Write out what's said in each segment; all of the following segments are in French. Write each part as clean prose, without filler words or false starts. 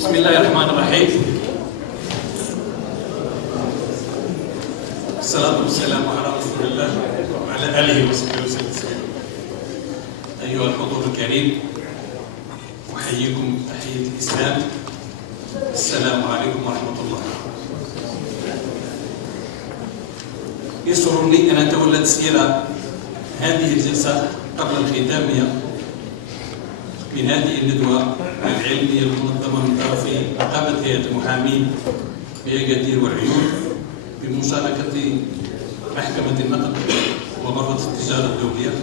بسم الله الرحمن الرحيم. الصلاة والسلام على رسول الله وعلى آله وصحبه وسلم. أيها الحضور الكريم، أحييكم تحية الإسلام. السلام عليكم ورحمة الله. يسرني أن أتولى تسيير هذه الجلسة قبل الختامية من هذه الندوة العلمية المنظمة من طرف نقابة هيئة المحامين بأكادير والعيون بمشاركة محكمة النقد وغرفة التجارة الدولية.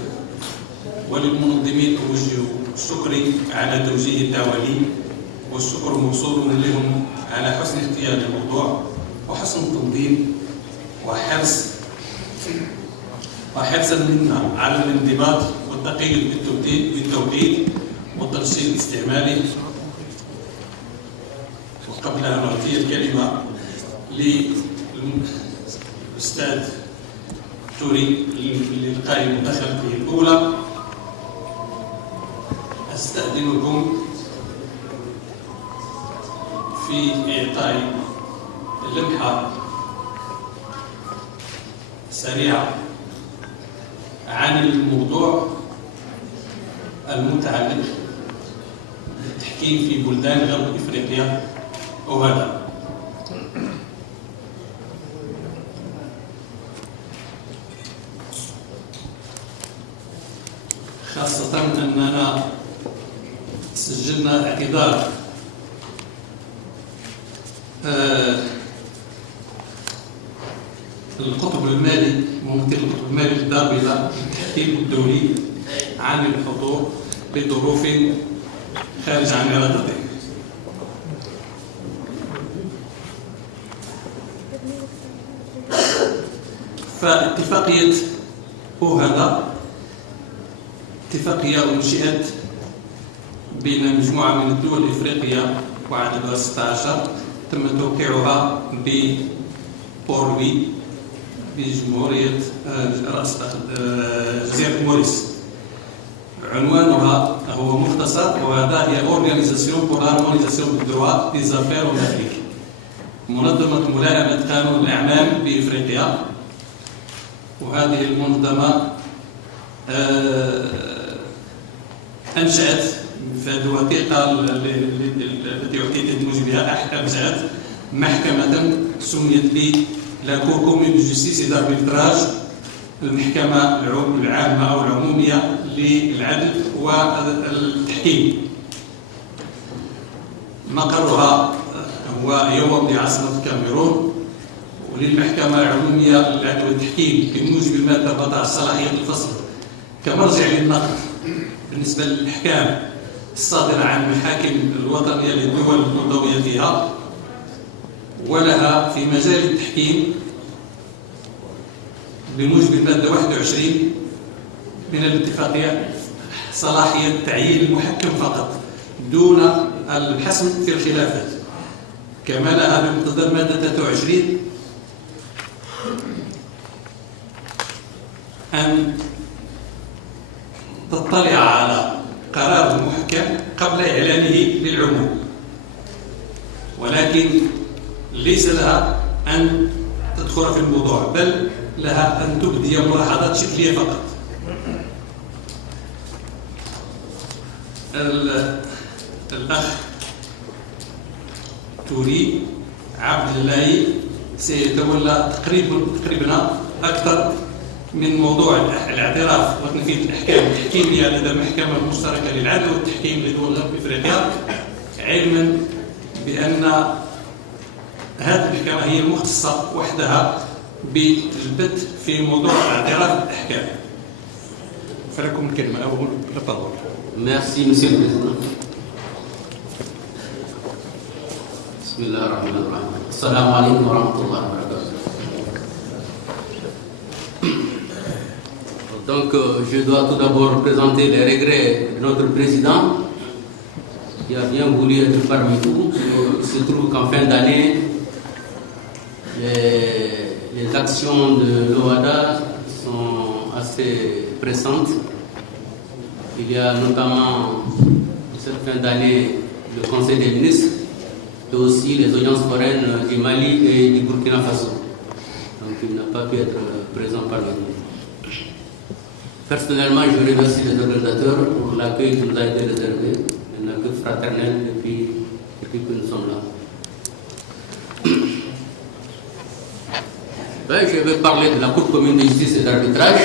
وللمنظمين أوجه شكري على توجيه الدعوة لي، والشكر موصول لهم على حسن اختيار الموضوع وحسن التنظيم وحرصا منا على الانضباط والتقييد بالتوقيت وترشيد استعماله. وقبل أن أعطي الكلمة للأستاذ توري لإلقاء مداخلته الأولى، أستأذنكم في إعطاء لمحة سريعة عن الموضوع المتعلق بالتحكيم في بلدان غرب إفريقيا وهذا. خاصة أننا سجلنا اعتذار القطب المالي، ممثل القطب المالي للدار البيضاء التحكيم الدولي عن الحضور لظروف خارج عن إرادته. فاتفاقية هذا اتفاقية أنشئت بين مجموعة من الدول الإفريقية وعددها 16، تم توقيعها ببوروي بجمهورية رأس جزيرة موريس. عنوانها هو مختصر، وهذا هي Organisation pour l'harmonisation du droit des affaires en Afrique، منظمة ملائمة قانون الأعمال بإفريقيا. وهذه المنظمة أنشأت في هذه الوثيقة التي أعطيت بها، أنشأت محكمة سميت ب لا كور كومون دو جوستيس اي داربيتراج، المحكمة العامة أو العمومية للعدل والتحكيم. مقرها هو يوم بعاصمة الكاميرون. وللمحكمة العمومية للعدل والتحكيم بموجب المادة 14 صلاحية الفصل كمرجع للنقد بالنسبة للأحكام الصادرة عن المحاكم الوطنية للدول المنضوية فيها، ولها في مجال التحكيم بموجب المادة 21 من الاتفاقية صلاحية تعيين المحكم فقط دون الحسم في الخلافات، كما لها بمقتضى المادة 23 أن تطلع على قرار المحكم قبل إعلانه للعموم، ولكن ليس لها أن تدخل في الموضوع، بل لها أن تبدي ملاحظات شكلية فقط. الأخ توري عبد الله سيتولى تقريبا أكثر من موضوع الاعتراف وتنفيذ الأحكام التحكيمية لدى المحكمة المشتركة للعدل والتحكيم لدول غرب إفريقيا، علما بأن هذه المحكمة هي المختصة وحدها بالبت في موضوع الاعتراف بالأحكام. فلكم الكلمة. تفضل. Merci, Monsieur le Président. Bismillahirrahmanirrahim. Assalamu alaikum wa rahmatullahi wa barakatuh. Donc, je dois tout d'abord présenter les regrets de notre président qui a bien voulu être parmi nous. Il se trouve qu'en fin d'année, les actions de l'OADA sont assez pressantes. Il y a notamment cette fin d'année le Conseil des ministres et aussi les audiences foraines du Mali et du Burkina Faso. Donc il n'a pas pu être présent parmi nous. Personnellement, je remercie les organisateurs pour l'accueil qui nous a été réservé, un accueil fraternel depuis que nous sommes là. Je vais parler de la Cour commune de justice et d'arbitrage.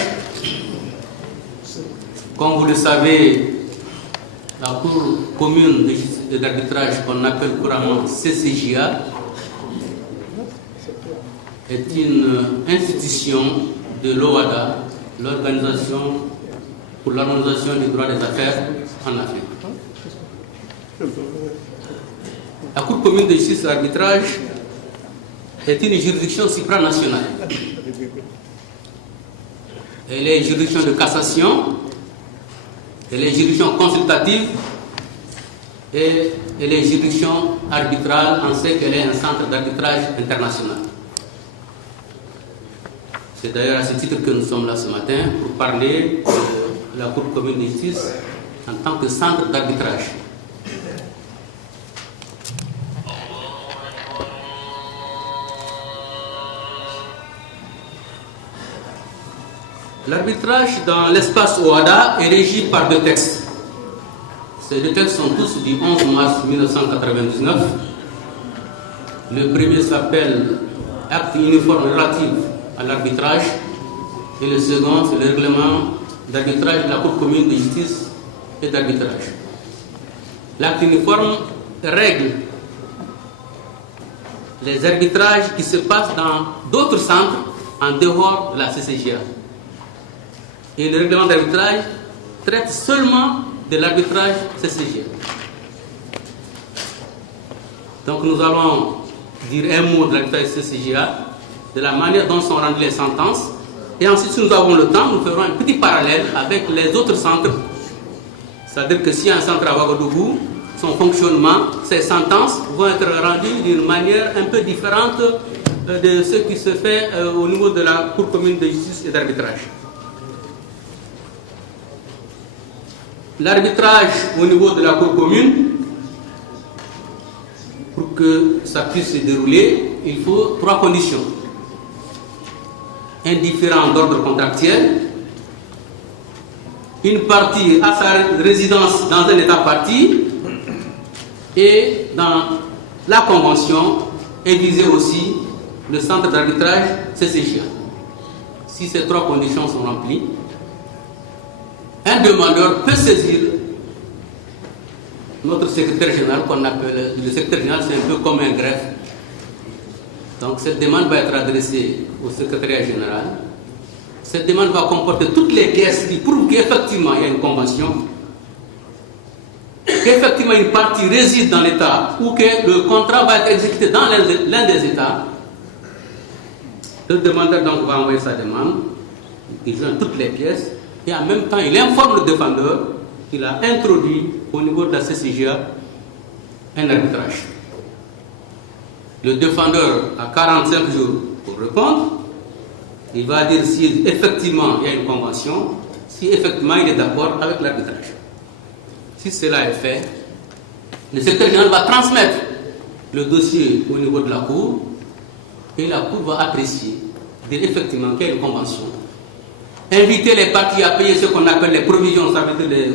Comme vous le savez, la Cour commune de justice et d'arbitrage, qu'on appelle couramment CCJA, est une institution de l'OHADA, l'Organisation pour l'harmonisation des droits des affaires en Afrique. La Cour commune de justice et d'arbitrage est une juridiction supranationale. Elle est juridiction de cassation, elle est juridiction consultative et elle est juridiction arbitrale en ce qu'elle est un centre d'arbitrage international. C'est d'ailleurs à ce titre que nous sommes là ce matin pour parler de la Cour commune de justice en tant que centre d'arbitrage. L'arbitrage dans l'espace OHADA est régi par deux textes. Ces deux textes sont tous du 11 mars 1999. Le premier s'appelle Acte uniforme relatif à l'arbitrage et le second, c'est le règlement d'arbitrage de la Cour commune de justice et d'arbitrage. L'acte uniforme règle les arbitrages qui se passent dans d'autres centres en dehors de la CCJA. Et le règlement d'arbitrage traite seulement de l'arbitrage CCJA. Donc nous allons dire un mot de l'arbitrage CCJA, de la manière dont sont rendues les sentences, et ensuite, si nous avons le temps, nous ferons un petit parallèle avec les autres centres. C'est-à-dire que s'il y a un centre à Ouagadougou, son fonctionnement, ses sentences vont être rendues d'une manière un peu différente de ce qui se fait au niveau de la Cour commune de justice et d'arbitrage. L'arbitrage au niveau de la Cour commune, pour que ça puisse se dérouler, il faut trois conditions. Un différend d'ordre contractuel, une partie a sa résidence dans un État partie, et dans la Convention est visé aussi le centre d'arbitrage CCJA. Si ces trois conditions sont remplies, un demandeur peut saisir notre secrétaire général, qu'on appelle le secrétaire général, c'est un peu comme un greffe. Donc cette demande va être adressée au secrétariat général. Cette demande va comporter toutes les pièces qui prouvent qu'effectivement il y a une convention, qu'effectivement une partie réside dans l'État ou que le contrat va être exécuté dans l'un des États. Le demandeur donc va envoyer sa demande, il joint toutes les pièces et en même temps il informe le défendeur qu'il a introduit au niveau de la CCJA un arbitrage. Le défendeur a 45 jours pour répondre. Il va dire si effectivement il y a une convention, si effectivement il est d'accord avec l'arbitrage. Si cela est fait, le secrétaire général va transmettre le dossier au niveau de la Cour et la Cour va apprécier, dire effectivement qu'il y a une convention. Inviter les parties à payer ce qu'on appelle les provisions, ça veut dire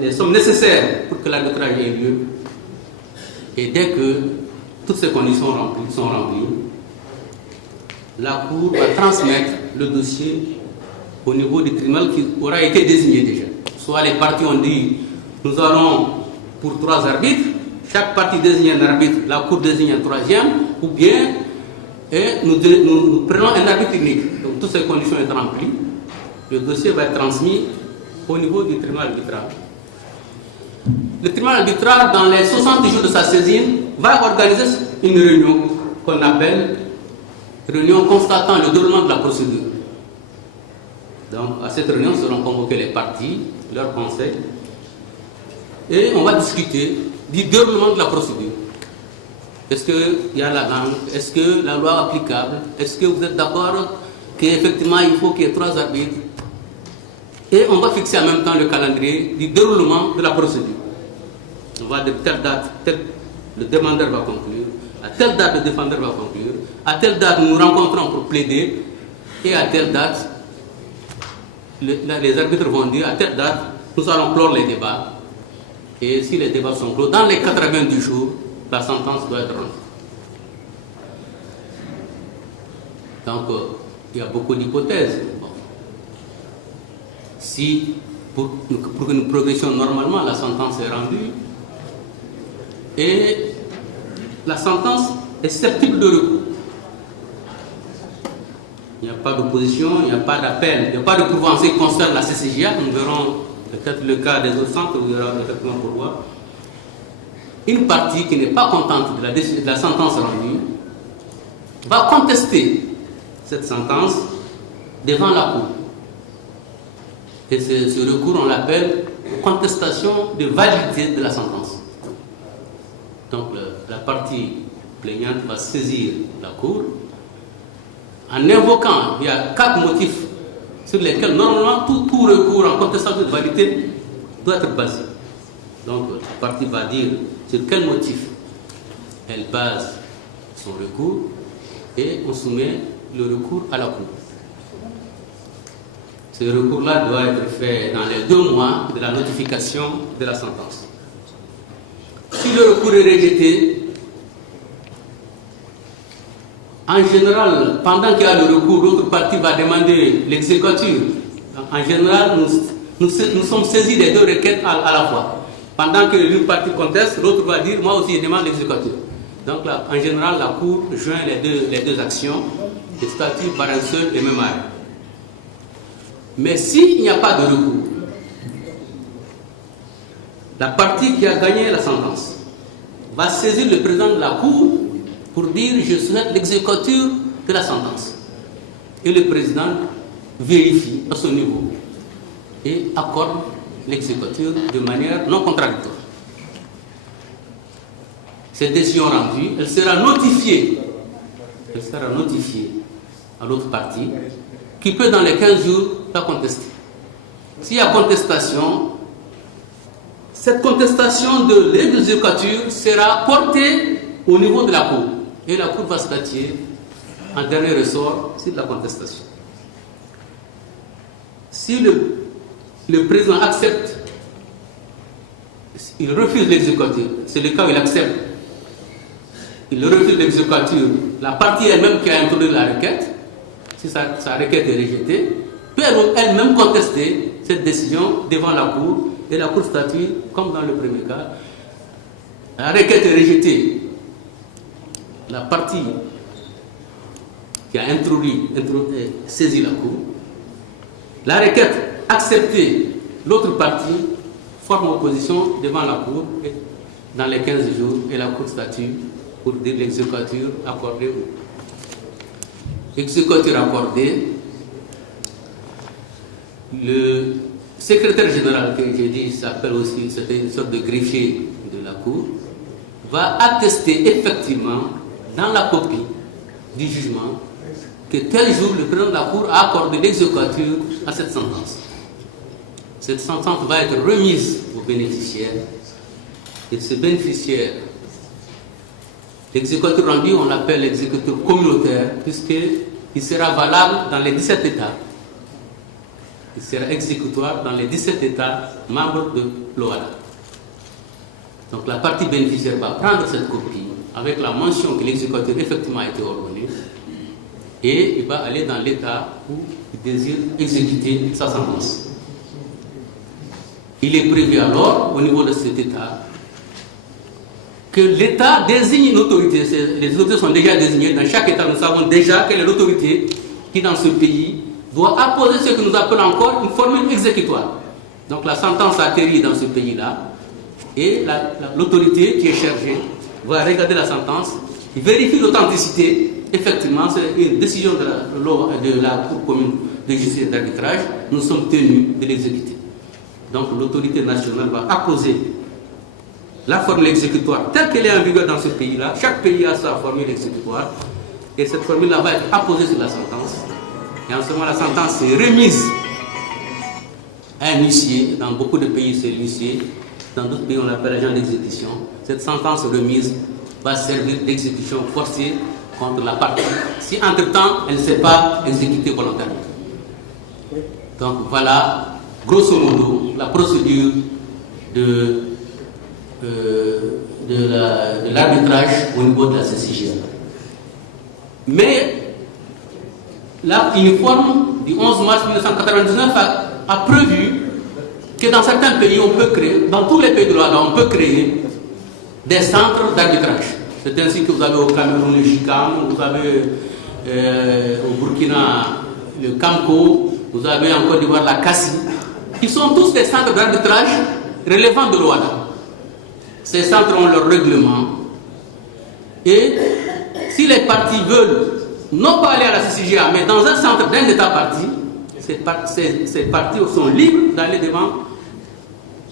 les sommes nécessaires pour que l'arbitrage ait lieu. Et dès que toutes ces conditions sont remplies, la Cour va transmettre le dossier au niveau du tribunal qui aura été désigné déjà. Soit les parties ont dit, nous allons pour 3 arbitres, chaque partie désigne un arbitre, la Cour désigne un troisième, ou bien nous prenons un arbitre unique. Donc toutes ces conditions étant remplies, le dossier va être transmis au niveau du tribunal arbitral. Le tribunal arbitral, dans les 60 jours de sa saisine, va organiser une réunion qu'on appelle réunion constatant le déroulement de la procédure. Donc à cette réunion seront convoqués les parties, leurs conseils, et on va discuter du déroulement de la procédure. Est-ce qu'il y a la langue? Est-ce que la loi est applicable? Est-ce que vous êtes d'accord qu'effectivement il faut qu'il y ait 3 arbitres? Et on va fixer en même temps le calendrier du déroulement de la procédure. On va de telle date, le demandeur va conclure, à telle date, le défendeur va conclure, à telle date, nous nous rencontrons pour plaider, et à telle date, les arbitres vont dire, à telle date, nous allons clore les débats, et si les débats sont clos, dans les 90 jours, la sentence doit être rendue. Donc, il y a beaucoup d'hypothèses. Bon. Si, pour que nous progressions normalement, la sentence est rendue, et la sentence est susceptible de recours. Il n'y a pas d'opposition, il n'y a pas d'appel, il n'y a pas de pourvoi en ce qui concerne la CCJA. Nous verrons peut-être le cas des autres centres, où il y aura effectivement pourvoi. Une partie qui n'est pas contente de la sentence rendue va contester cette sentence devant la Cour. Et ce recours, on l'appelle contestation de validité de la sentence. Donc la partie plaignante va saisir la Cour en invoquant, il y a 4 motifs sur lesquels normalement tout recours en contestation de validité doit être basé. Donc la partie va dire sur quel motif elle base son recours et on soumet le recours à la Cour. Ce recours-là doit être fait dans les 2 mois de la notification de la sentence. Si le recours est rejeté, en général, pendant qu'il y a le recours, l'autre partie va demander l'exécution. En général, nous sommes saisis des 2 requêtes à la fois. Pendant que l'une partie conteste, l'autre va dire, moi aussi je demande l'exécution. Donc là, en général, la Cour joint les deux actions et statue par un seul et même arrêt. Mais s'il n'y a pas de recours, la partie qui a gagné la sentence va saisir le président de la Cour pour dire je souhaite l'exécution de la sentence. Et le président vérifie à son niveau et accorde l'exécution de manière non contradictoire. Cette décision rendue, elle sera notifiée à l'autre partie qui peut dans les 15 jours la contester. S'il y a contestation, cette contestation de l'exécution sera portée au niveau de la Cour. Et la Cour va statuer en dernier ressort sur la contestation. Si le président accepte, il refuse l'exécution, c'est le cas où il accepte, il refuse l'exécution, la partie elle-même qui a introduit la requête, si sa requête est rejetée, peut elle-même contester cette décision devant la Cour et la Cour statue comme dans le premier cas. La requête est rejetée. La partie qui a saisi la Cour, la requête acceptée, l'autre partie forme opposition devant la Cour dans les 15 jours et la Cour statue pour dire l'exécution accordée ou exécution accordée. Le secrétaire général que j'ai dit s'appelle aussi, c'était une sorte de greffier de la Cour, va attester effectivement dans la copie du jugement que tel jour le président de la Cour a accordé l'exécution à cette sentence. Cette sentence va être remise au bénéficiaire et ce bénéficiaire, l'exécuteur rendu, on l'appelle l'exécuteur communautaire puisqu'il sera valable dans les 17 États. Il sera exécutoire dans les 17 États membres de l'OADA. Donc la partie bénéficiaire va prendre cette copie avec la mention que l'exécuteur effectivement a été ordonné et il va aller dans l'État où il désire exécuter sa sentence. Il est prévu alors, au niveau de cet État, que l'État désigne une autorité. Les autorités sont déjà désignées. Dans chaque État, nous savons déjà quelle est l'autorité qui, dans ce pays, doit apposer ce que nous appelons encore une formule exécutoire. Donc la sentence atterrit dans ce pays-là et l'autorité qui est chargée va regarder la sentence, il vérifie l'authenticité. Effectivement, c'est une décision de la Cour commune de justice et d'arbitrage. Nous sommes tenus de l'exécuter. Donc l'autorité nationale va apposer la formule exécutoire telle qu'elle est en vigueur dans ce pays-là. Chaque pays a sa formule exécutoire et cette formule-là va être apposée sur la sentence. Et en ce moment, la sentence est remise à un huissier. Dans beaucoup de pays, c'est l'huissier dans d'autres pays on l'appelle agent d'exécution, cette sentence remise va servir d'exécution forcée contre la partie si entre-temps elle ne s'est pas exécutée volontairement. Donc voilà, grosso modo, la procédure de l'arbitrage au niveau de la CCJ. Mais l'acte uniforme du 11 mars 1999 a prévu que dans certains pays, on peut créer, dans tous les pays de loi, on peut créer des centres d'arbitrage. C'est ainsi que vous avez au Cameroun le JICAM, vous avez au Burkina le CAMCO, vous avez en Côte d'Ivoire la CACI, qui sont tous des centres d'arbitrage relevant de l'OADA. Ces centres ont leur règlement et si les partis veulent non pas aller à la CCJA, mais dans un centre d'un État parti, ces partis sont libres d'aller devant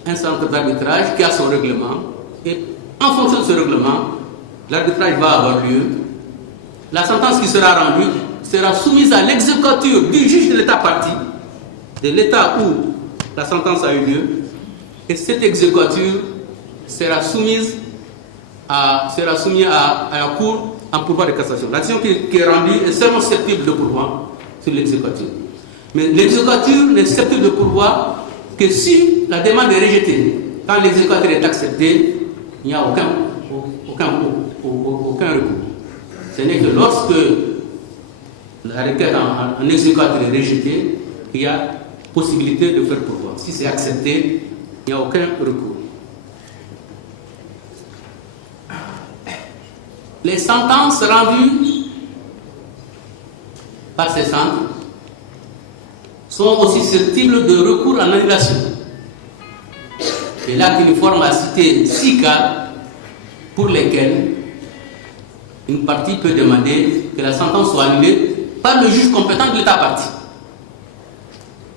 un centre d'arbitrage qui a son règlement et en fonction de ce règlement, l'arbitrage va avoir lieu. La sentence qui sera rendue sera soumise à l'exécution du juge de l'État parti, de l'État où la sentence a eu lieu, et cette exécution sera soumise à la Cour en pourvoi de cassation. L'action qui est rendue est seulement susceptible de pourvoi sur l'exécution. Mais l'exécution n'est susceptible de pourvoi que si la demande est rejetée. Quand l'exécuteur est accepté, il n'y a aucun recours. Ce n'est que lorsque la requête en exécuteur est rejetée qu'il y a possibilité de faire pourvoi. Si c'est accepté, il n'y a aucun recours. Les sentences rendues par ces centres sont aussi susceptibles de recours en annulation. Et l'acte uniforme a cité 6 cas pour lesquels une partie peut demander que la sentence soit annulée par le juge compétent de l'État parti.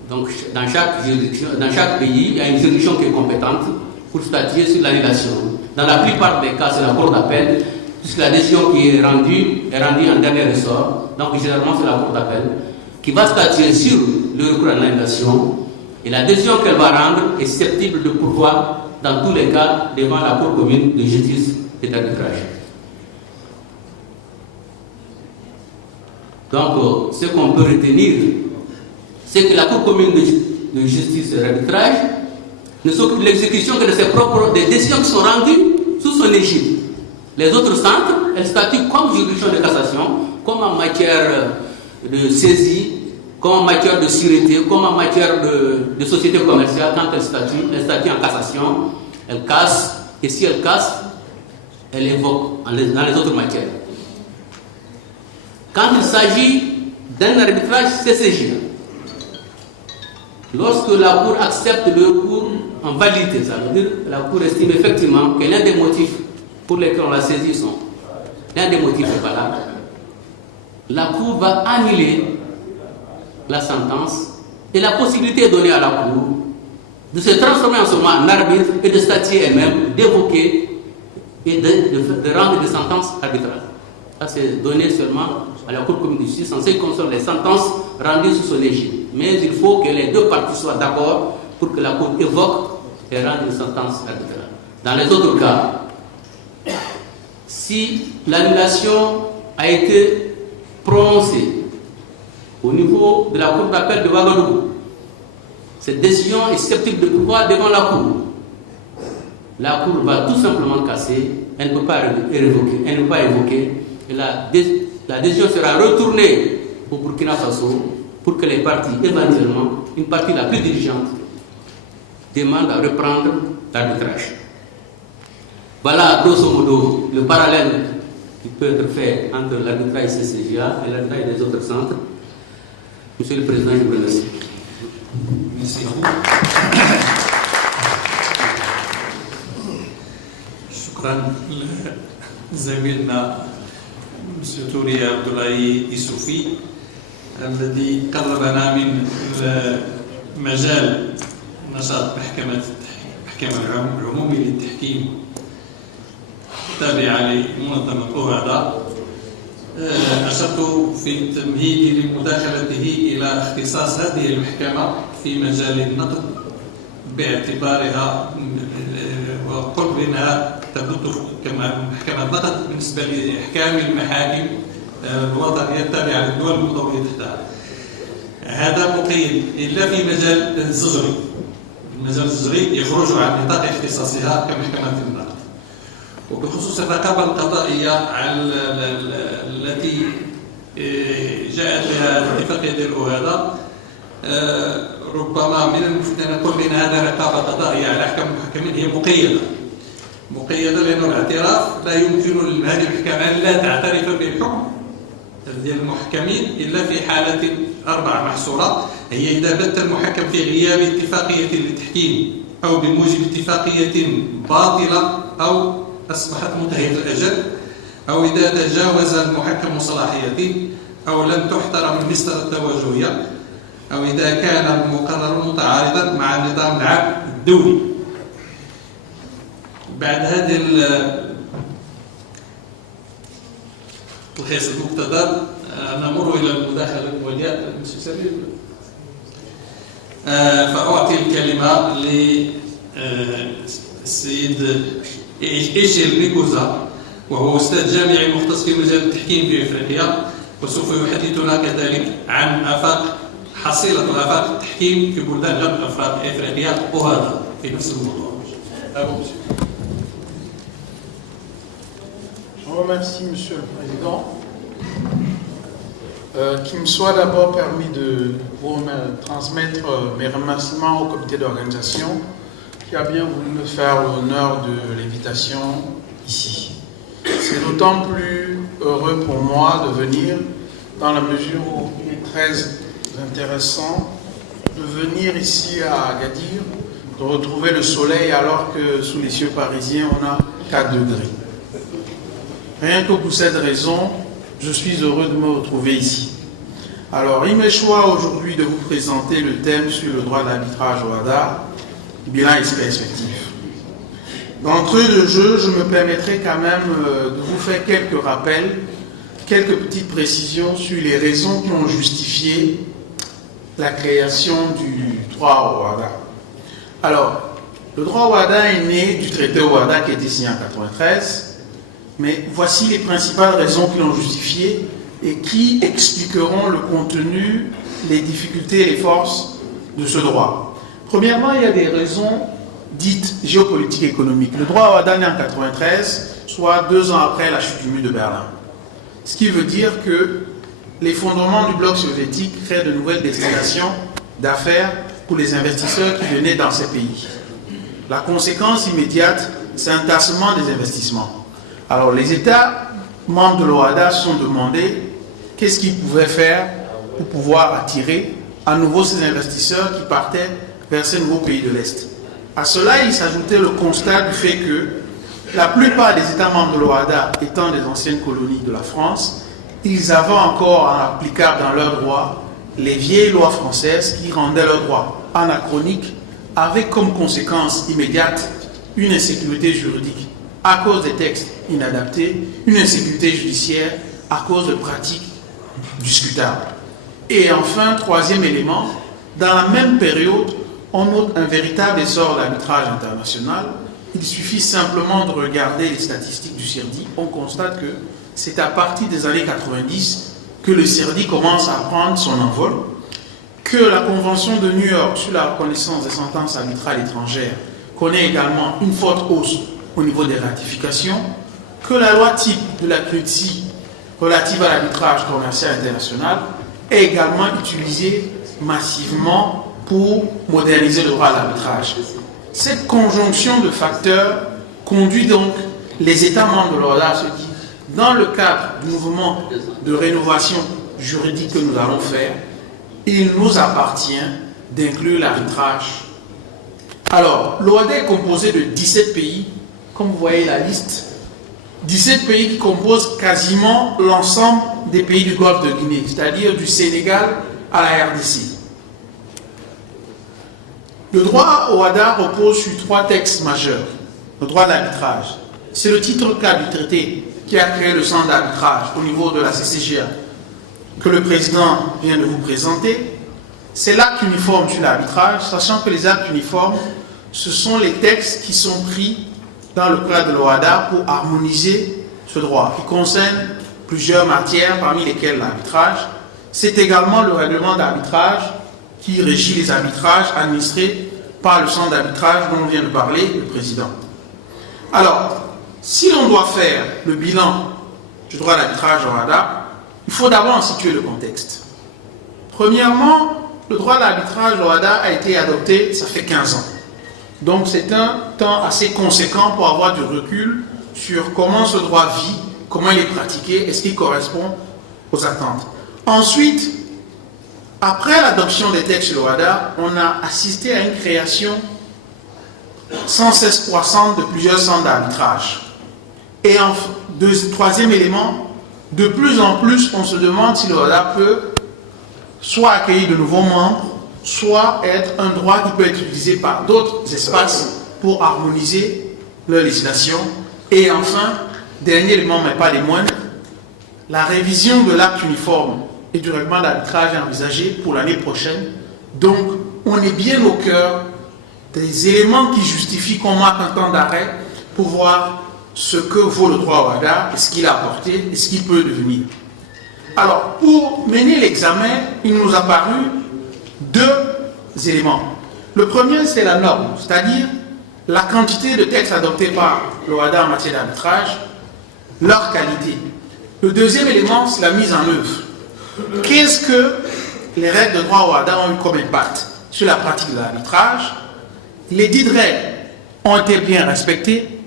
Donc, dans chaque pays, il y a une juridiction qui est compétente pour statuer sur l'annulation. Dans la plupart des cas, c'est la Cour d'appel, puisque la décision qui est rendue en dernier ressort. Donc, généralement, c'est la Cour d'appel qui va statuer sur le recours à l'annulation. Et la décision qu'elle va rendre est susceptible de pourvoi dans tous les cas devant la Cour commune de justice et d'arbitrage. Donc, ce qu'on peut retenir, c'est que la Cour commune de justice et d'arbitrage ne s'occupe de l'exécution que de ses propres des décisions qui sont rendues sous son égide. Les autres centres, elles statuent comme juridiction de cassation, comme en matière de saisie, comme en matière de sûreté, comme en matière de société commerciale. Quand elles statuent en cassation, elles cassent, et si elles cassent, elles évoquent dans les autres matières. Quand il s'agit d'un arbitrage CCJ, lorsque la Cour accepte le recours en validité, ça veut dire que la Cour estime effectivement que l'un des motifs pour lesquels on l'a saisi l'un des motifs est valable, la Cour va annuler la sentence et la possibilité est donnée à la Cour de se transformer en ce moment en arbitre et de statuer elle-même, d'évoquer et de rendre des sentences arbitrales. Ça, c'est donné seulement à la Cour commune de justice en ce qui concerne les sentences rendues sous son égide. Mais il faut que les deux parties soient d'accord pour que la Cour évoque et rende une sentence arbitrale. Dans les autres cas, si l'annulation a été prononcée au niveau de la Cour d'appel de Ouagadougou, cette décision est susceptible de pouvoir devant la Cour. La Cour va tout simplement casser, elle ne peut pas révoquer, elle ne peut pas évoquer, et la décision sera retournée au Burkina Faso pour que les parties, éventuellement, une partie la plus diligente, demande à reprendre l'arbitrage. Voilà, grosso modo, le parallèle qui peut être fait entre l'arbitrage CCJA et l'arbitrage des autres centres. Monsieur le Président, je vous remercie. Merci à vous. شكرا لزميلنا سوريا عبد الله يوسفي الذي قربنا من مجال نشاط المحكمة العمومية للتحكيم التابعة لمنظمة أوهادا. أشرت في تمهيدي لمداخلته إلى اختصاص هذه المحكمة في مجال النقد باعتبارها نقول بأنها تمت كما محكمة نقد بالنسبة لإحكام المحاكم الوطنية التابعة للدول المنضوية تحتها. هذا مقيد إلا في مجال الزجري. المجال الزجري يخرج عن نطاق اختصاصها كمحكمة النقد. وبخصوص الرقابة القضائية التي جاءت لها الاتفاقية ديال هذا، ربما من المفيد أن نقول بأن هذه رقابة قضائية على أحكام المحكمين هي مقيدة لأن الاعتراف لا يمكن لهذه المحكمة أن لا تعترف بالحكم ديال المحكمين إلا في حالة 4 محصورة، هي إذا بات المحكم في غياب اتفاقية للتحكيم أو بموجب اتفاقية باطلة أو أصبحت منتهية الأجل، أو إذا تجاوز المحكم صلاحيته، أو لم تحترم المسطرة التواجهية، أو إذا كان المقرر متعارضا مع النظام العام الدولي. بعد هذه التلخيص المقتضب نمر إلى المداخلة الموالية. فأعطي الكلمة للسيد إيشيل ميكوزا، وهو أستاذ جامعي مختص في مجال التحكيم في أفريقيا، وسوف يحدثنا كذلك عن حصيلة الآفاق التحكيم في بلدان غرب أفريقيا وهذا في نفس الموضوع. Je vous remercie, Monsieur le Président. Qu'il me soit d'abord permis de vous transmettre mes remerciements au comité d'organisation qui a bien voulu me faire l'honneur de l'invitation ici. C'est d'autant plus heureux pour moi de venir dans la mesure où il est très intéressant de venir ici à Agadir, de retrouver le soleil alors que sous les cieux parisiens on a 4 degrés. Rien que pour cette raison, je suis heureux de me retrouver ici. Alors, il m'est choix aujourd'hui de vous présenter le thème sur le droit de l'arbitrage au HADA, bilan et perspectives. D'entrée de jeu, je me permettrai quand même de vous faire quelques rappels, quelques petites précisions sur les raisons qui ont justifié la création du droit au HADA. Alors, le droit au HADA est né du traité au HADA qui a été signé en 1993, mais voici les principales raisons qui l'ont justifié et qui expliqueront le contenu, les difficultés et les forces de ce droit. Premièrement, il y a des raisons dites géopolitiques et économiques. Le droit au HADA est né en 1993, soit 2 ans après la chute du mur de Berlin. Ce qui veut dire que l'effondrement du bloc soviétique crée de nouvelles destinations d'affaires pour les investisseurs qui venaient dans ces pays. La conséquence immédiate, c'est un tassement des investissements. Alors les États membres de l'OHADA se sont demandé qu'est-ce qu'ils pouvaient faire pour pouvoir attirer à nouveau ces investisseurs qui partaient vers ces nouveaux pays de l'Est. À cela, il s'ajoutait le constat du fait que la plupart des États membres de l'OHADA étant des anciennes colonies de la France, ils avaient encore applicables dans leurs droits les vieilles lois françaises qui rendaient leurs droits anachroniques, avec comme conséquence immédiate une insécurité juridique à cause des textes inadaptés, une insécurité judiciaire à cause de pratiques discutables. Et enfin, troisième élément, dans la même période, on note un véritable essor de l'arbitrage international. Il suffit simplement de regarder les statistiques du CERDI. On constate que c'est à partir des années 90 que le CERDI commence à prendre son envol, que la Convention de New York sur la reconnaissance des sentences arbitrales étrangères connaît également une forte hausse au niveau des ratifications, que la loi type de la CRUTSI relative à l'arbitrage commercial international est également utilisée massivement pour moderniser le droit à l'arbitrage. Cette conjonction de facteurs conduit donc les États membres de l'OHADA à se dire, dans le cadre du mouvement de rénovation juridique que nous allons faire, il nous appartient d'inclure l'arbitrage. Alors, l'OHADA est composé de 17 pays, comme vous voyez la liste, 17 pays qui composent quasiment l'ensemble des pays du Golfe de Guinée, c'est-à-dire du Sénégal à la RDC. Le droit au HADA repose sur 3 textes majeurs. Le droit de l'arbitrage, c'est le titre 4 du traité qui a créé le centre d'arbitrage au niveau de la CCGA, que le président vient de vous présenter. C'est l'acte uniforme sur l'arbitrage, sachant que les actes uniformes, ce sont les textes qui sont pris dans le cadre de l'OHADA pour harmoniser ce droit qui concerne plusieurs matières, parmi lesquelles l'arbitrage. C'est également le règlement d'arbitrage qui régit les arbitrages administrés par le centre d'arbitrage dont vient de parler le président. Alors, si l'on doit faire le bilan du droit d'arbitrage OHADA, il faut d'abord en situer le contexte. Premièrement, le droit d'arbitrage OHADA a été adopté, ça fait 15 ans. Donc c'est un temps assez conséquent pour avoir du recul sur comment ce droit vit, comment il est pratiqué, est-ce qu'il correspond aux attentes. Ensuite, après l'adoption des textes de l'OHADA, on a assisté à une création sans cesse croissante de plusieurs centres d'arbitrage. Et troisième élément, de plus en plus, on se demande si l'OHADA peut soit accueillir de nouveaux membres, soit être un droit qui peut être utilisé par d'autres espaces pour harmoniser leur législation. Et enfin, dernier élément, mais pas les moindres, la révision de l'acte uniforme et du règlement d'arbitrage est envisagée pour l'année prochaine. Donc, on est bien au cœur des éléments qui justifient qu'on marque un temps d'arrêt pour voir ce que vaut le droit OHADA, et ce qu'il a apporté et ce qu'il peut devenir. Alors, pour mener l'examen, il nous a paru deux éléments. Le premier, c'est la norme, c'est-à-dire la quantité de textes adoptés par l'OHADA en matière d'arbitrage, leur qualité. Le deuxième élément, c'est la mise en œuvre. Qu'est-ce que les règles de droit OHADA ont eu comme impact sur la pratique de l'arbitrage? Les dites règles ont été bien respectées.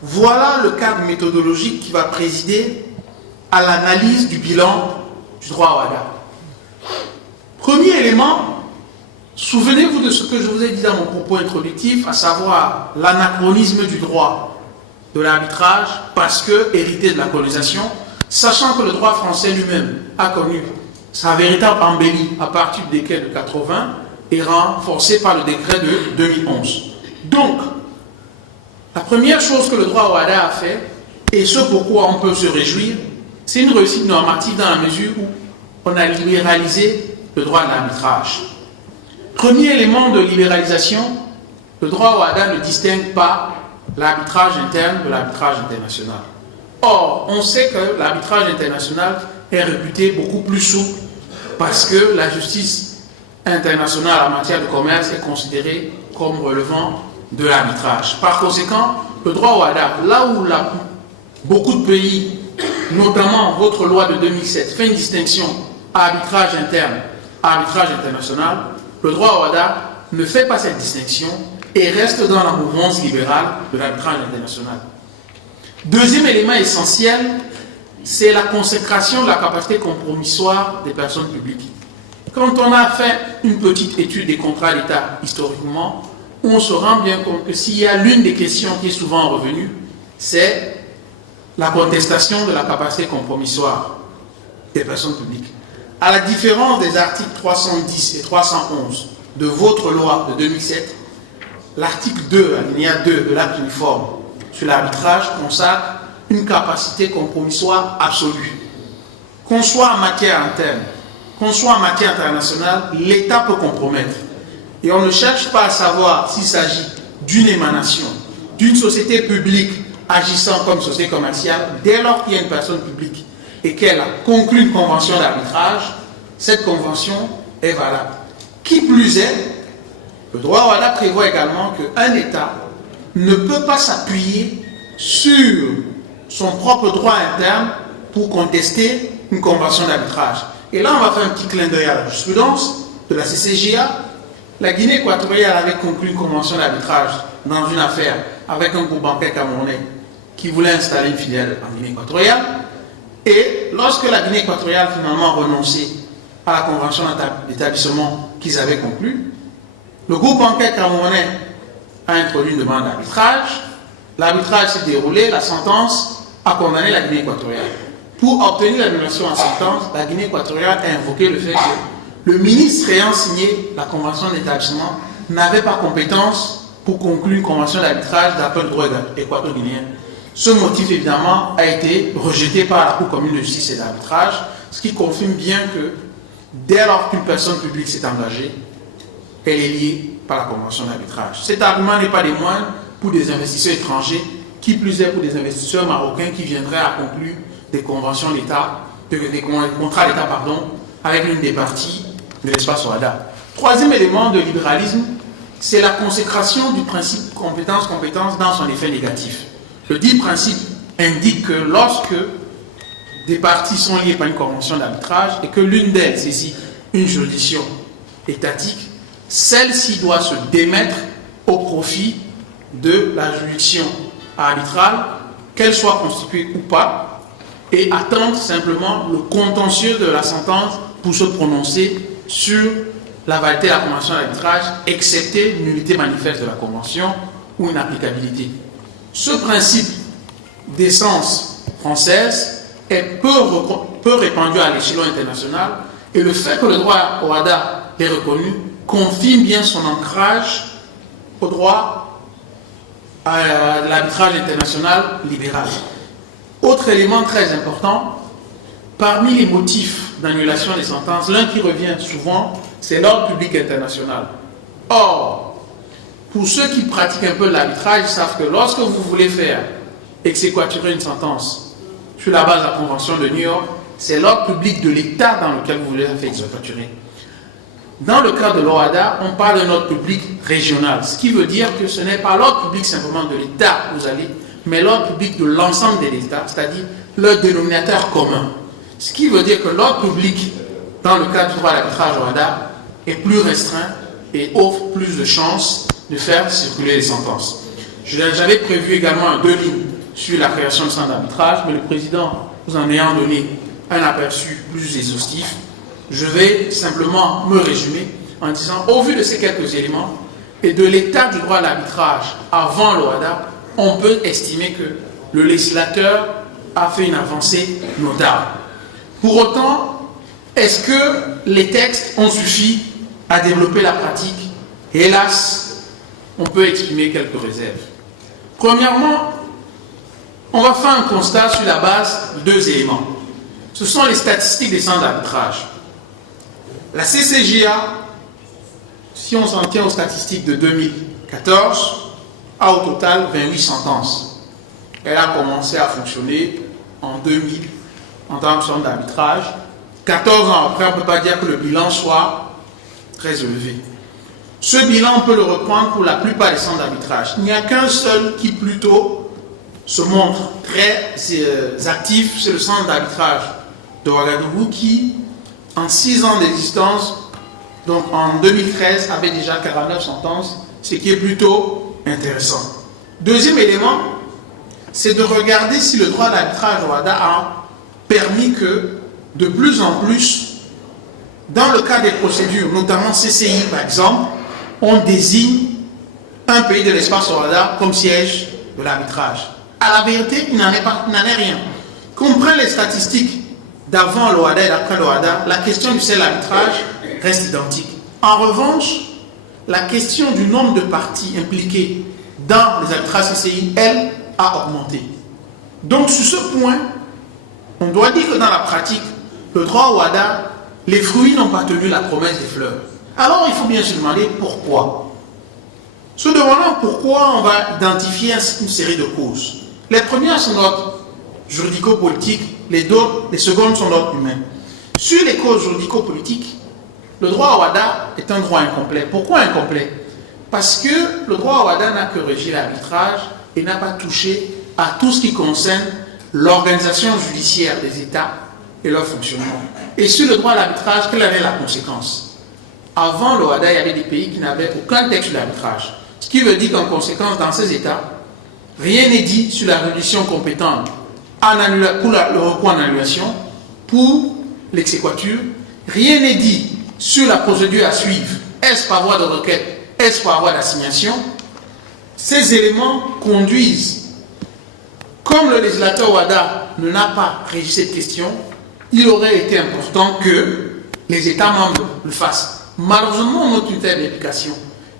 Voilà le cadre méthodologique qui va présider à l'analyse du bilan du droit OHADA. Premier élément, souvenez-vous de ce que je vous ai dit dans mon propos introductif, à savoir l'anachronisme du droit de l'arbitrage parce que hérité de la colonisation, sachant que le droit français lui-même a connu sa véritable embellie à partir du décret de 80 et renforcée par le décret de 2011. Donc, la première chose que le droit OHADA a fait, et ce pourquoi on peut se réjouir, c'est une réussite normative dans la mesure où on a libéralisé le droit de l'arbitrage. Premier élément de libéralisation, le droit OHADA ne distingue pas l'arbitrage interne de l'arbitrage international. Or, on sait que l'arbitrage international est réputé beaucoup plus souple parce que la justice internationale en matière de commerce est considérée comme relevant de l'arbitrage. Par conséquent, le droit OHADA, là où beaucoup de pays, notamment votre loi de 2007, fait une distinction arbitrage interne, arbitrage international, le droit OHADA ne fait pas cette distinction et reste dans la mouvance libérale de l'arbitrage international. Deuxième élément essentiel, c'est la consécration de la capacité compromissoire des personnes publiques. Quand on a fait une petite étude des contrats d'État historiquement, on se rend bien compte que s'il y a l'une des questions qui est souvent revenue, c'est la contestation de la capacité compromissoire des personnes publiques. À la différence des articles 310 et 311 de votre loi de 2007, l'article 2, alinéa 2 de l'acte uniforme sur l'arbitrage consacre une capacité compromissoire absolue. Qu'on soit en matière interne, qu'on soit en matière internationale, l'État peut compromettre. Et on ne cherche pas à savoir s'il s'agit d'une émanation, d'une société publique agissant comme société commerciale. Dès lors qu'il y a une personne publique et qu'elle a conclu une convention d'arbitrage, cette convention est valable. Qui plus est, le droit OHADA prévoit également qu'un État ne peut pas s'appuyer sur son propre droit interne pour contester une convention d'arbitrage. Et là, on va faire un petit clin d'œil à la jurisprudence de la CCJA. La Guinée équatoriale avait conclu une convention d'arbitrage dans une affaire avec un groupe bancaire camerounais qui voulait installer une filiale en Guinée équatoriale. Et lorsque la Guinée équatoriale finalement a renoncé à la convention d'établissement qu'ils avaient conclue, le groupe bancaire camerounais a introduit une demande d'arbitrage. L'arbitrage s'est déroulé, la sentence a condamné la Guinée équatoriale. Pour obtenir l'annulation en sentence, la Guinée équatoriale a invoqué le fait que le ministre ayant signé la convention d'établissement n'avait pas compétence pour conclure une convention d'arbitrage d'après le droit équato-guinéen. Ce motif, évidemment, a été rejeté par la Cour commune de justice et d'arbitrage, ce qui confirme bien que dès lors qu'une personne publique s'est engagée, elle est liée par la convention d'arbitrage. Cet argument n'est pas des moindres pour des investisseurs étrangers qui plus est pour des investisseurs marocains qui viendraient à conclure des conventions d'État, des contrats d'État, pardon, avec l'une des parties de l'espace OHADA. Troisième élément de libéralisme, c'est la consécration du principe compétence-compétence dans son effet négatif. Le dit principe indique que lorsque des parties sont liées par une convention d'arbitrage et que l'une d'elles saisit une juridiction étatique, celle-ci doit se démettre au profit de la juridiction arbitrale, qu'elle soit constituée ou pas, et attendre simplement le contentieux de la sentence pour se prononcer sur la validité de la convention d'arbitrage, excepté une nullité manifeste de la convention ou une applicabilité. Ce principe d'essence française est peu répandu à l'échelon international, et le fait que le droit OHADA est reconnu confirme bien son ancrage au droit à l'arbitrage international libéral. Autre élément très important, parmi les motifs d'annulation des sentences, l'un qui revient souvent, c'est l'ordre public international. Or, pour ceux qui pratiquent un peu l'arbitrage, ils savent que lorsque vous voulez faire exéquaturer une sentence sur la base de la Convention de New York, c'est l'ordre public de l'État dans lequel vous voulez la faire exéquaturer. Dans le cas de l'OHADA, on parle d'un ordre public régional, ce qui veut dire que ce n'est pas l'ordre public simplement de l'État où vous allez, mais l'ordre public de l'ensemble de l'État, c'est-à-dire le dénominateur commun. Ce qui veut dire que l'ordre public, dans le cadre du droit à l'arbitrage OHADA, est plus restreint et offre plus de chances de faire circuler les sentences. J'avais prévu également 2 lignes sur la création de centres d'arbitrage, mais le président, vous en ayant donné un aperçu plus exhaustif, je vais simplement me résumer en disant, au vu de ces quelques éléments et de l'état du droit à l'arbitrage avant l'OHADA, on peut estimer que le législateur a fait une avancée notable. Pour autant, est-ce que les textes ont suffi à développer la pratique? Hélas, on peut exprimer quelques réserves. Premièrement, on va faire un constat sur la base de 2 éléments. Ce sont les statistiques des centres d'arbitrage. La CCJA, si on s'en tient aux statistiques de 2014, a au total 28 sentences. Elle a commencé à fonctionner en 2000 en tant que centre d'arbitrage. 14 ans après, on ne peut pas dire que le bilan soit très élevé. Ce bilan, on peut le reprendre pour la plupart des centres d'arbitrage. Il n'y a qu'un seul qui plutôt se montre très actif, c'est le centre d'arbitrage de Ouagadougou qui, en 6 ans d'existence, donc en 2013, avait déjà 49 sentences, ce qui est plutôt intéressant. Deuxième élément, c'est de regarder si le droit d'arbitrage OHADA a permis que, de plus en plus, dans le cas des procédures, notamment CCI par exemple, on désigne un pays de l'espace OHADA comme siège de l'arbitrage. À la vérité, il n'en est rien. Qu'on prenne les statistiques d'avant l'OHADA et d'après l'OHADA, la question du seul arbitrage reste identique. En revanche, la question du nombre de parties impliquées dans les arbitrages CCI, elle, a augmenté. Donc, sur ce point, on doit dire que dans la pratique, le droit OHADA, les fruits n'ont pas tenu la promesse des fleurs. Alors, il faut bien se demander pourquoi. Se demandant pourquoi, on va identifier une série de causes. Les premières sont d'ordre juridico-politique, les secondes sont d'ordre humain. Sur les causes juridico-politiques, le droit OHADA est un droit incomplet. Pourquoi incomplet? Parce que le droit OHADA n'a que régi l'arbitrage et n'a pas touché à tout ce qui concerne l'organisation judiciaire des États et leur fonctionnement. Et sur le droit à l'arbitrage, quelle avait la conséquence? Avant l'OHADA, il y avait des pays qui n'avaient aucun texte d'arbitrage. Ce qui veut dire qu'en conséquence, dans ces États, rien n'est dit sur la juridiction compétente pour le recours en annulation, pour l'exéquature. Rien n'est dit sur la procédure à suivre. Est-ce par voie de requête? Est-ce par voie d'assignation? Ces éléments conduisent, comme le législateur OHADA n'a pas régi cette question, il aurait été important que les États membres le fassent. Malheureusement, on note une telle implication.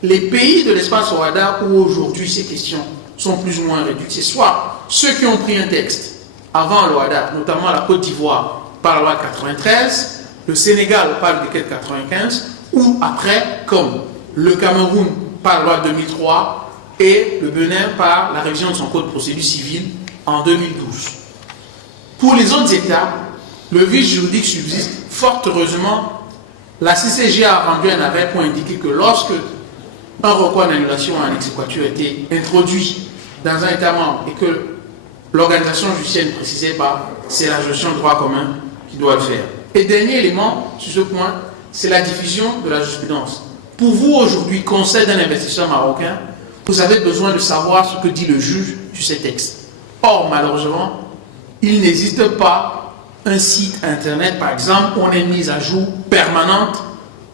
Les pays de l'espace OHADA où aujourd'hui ces questions sont plus ou moins réduites, c'est soit ceux qui ont pris un texte avant l'OHADA, notamment la Côte d'Ivoire par la loi de 93, le Sénégal par le décret de 95, ou après, comme le Cameroun par la loi de 2003, et le Bénin par la révision de son code de procédure civile en 2012. Pour les autres États, le vide juridique subsiste. Fort heureusement, la CCG a rendu un arrêt pour indiquer que lorsque un recours d'annulation en exéquatur a été introduit dans un État membre et que l'organisation judiciaire ne précisait pas, c'est la gestion de droit commun qui doit le faire. Et dernier élément sur ce point, c'est la diffusion de la jurisprudence. Pour vous aujourd'hui, conseil d'un investisseur marocain, vous avez besoin de savoir ce que dit le juge sur ces textes. Or, malheureusement, il n'existe pas un site internet, par exemple, où on ait une mise à jour permanente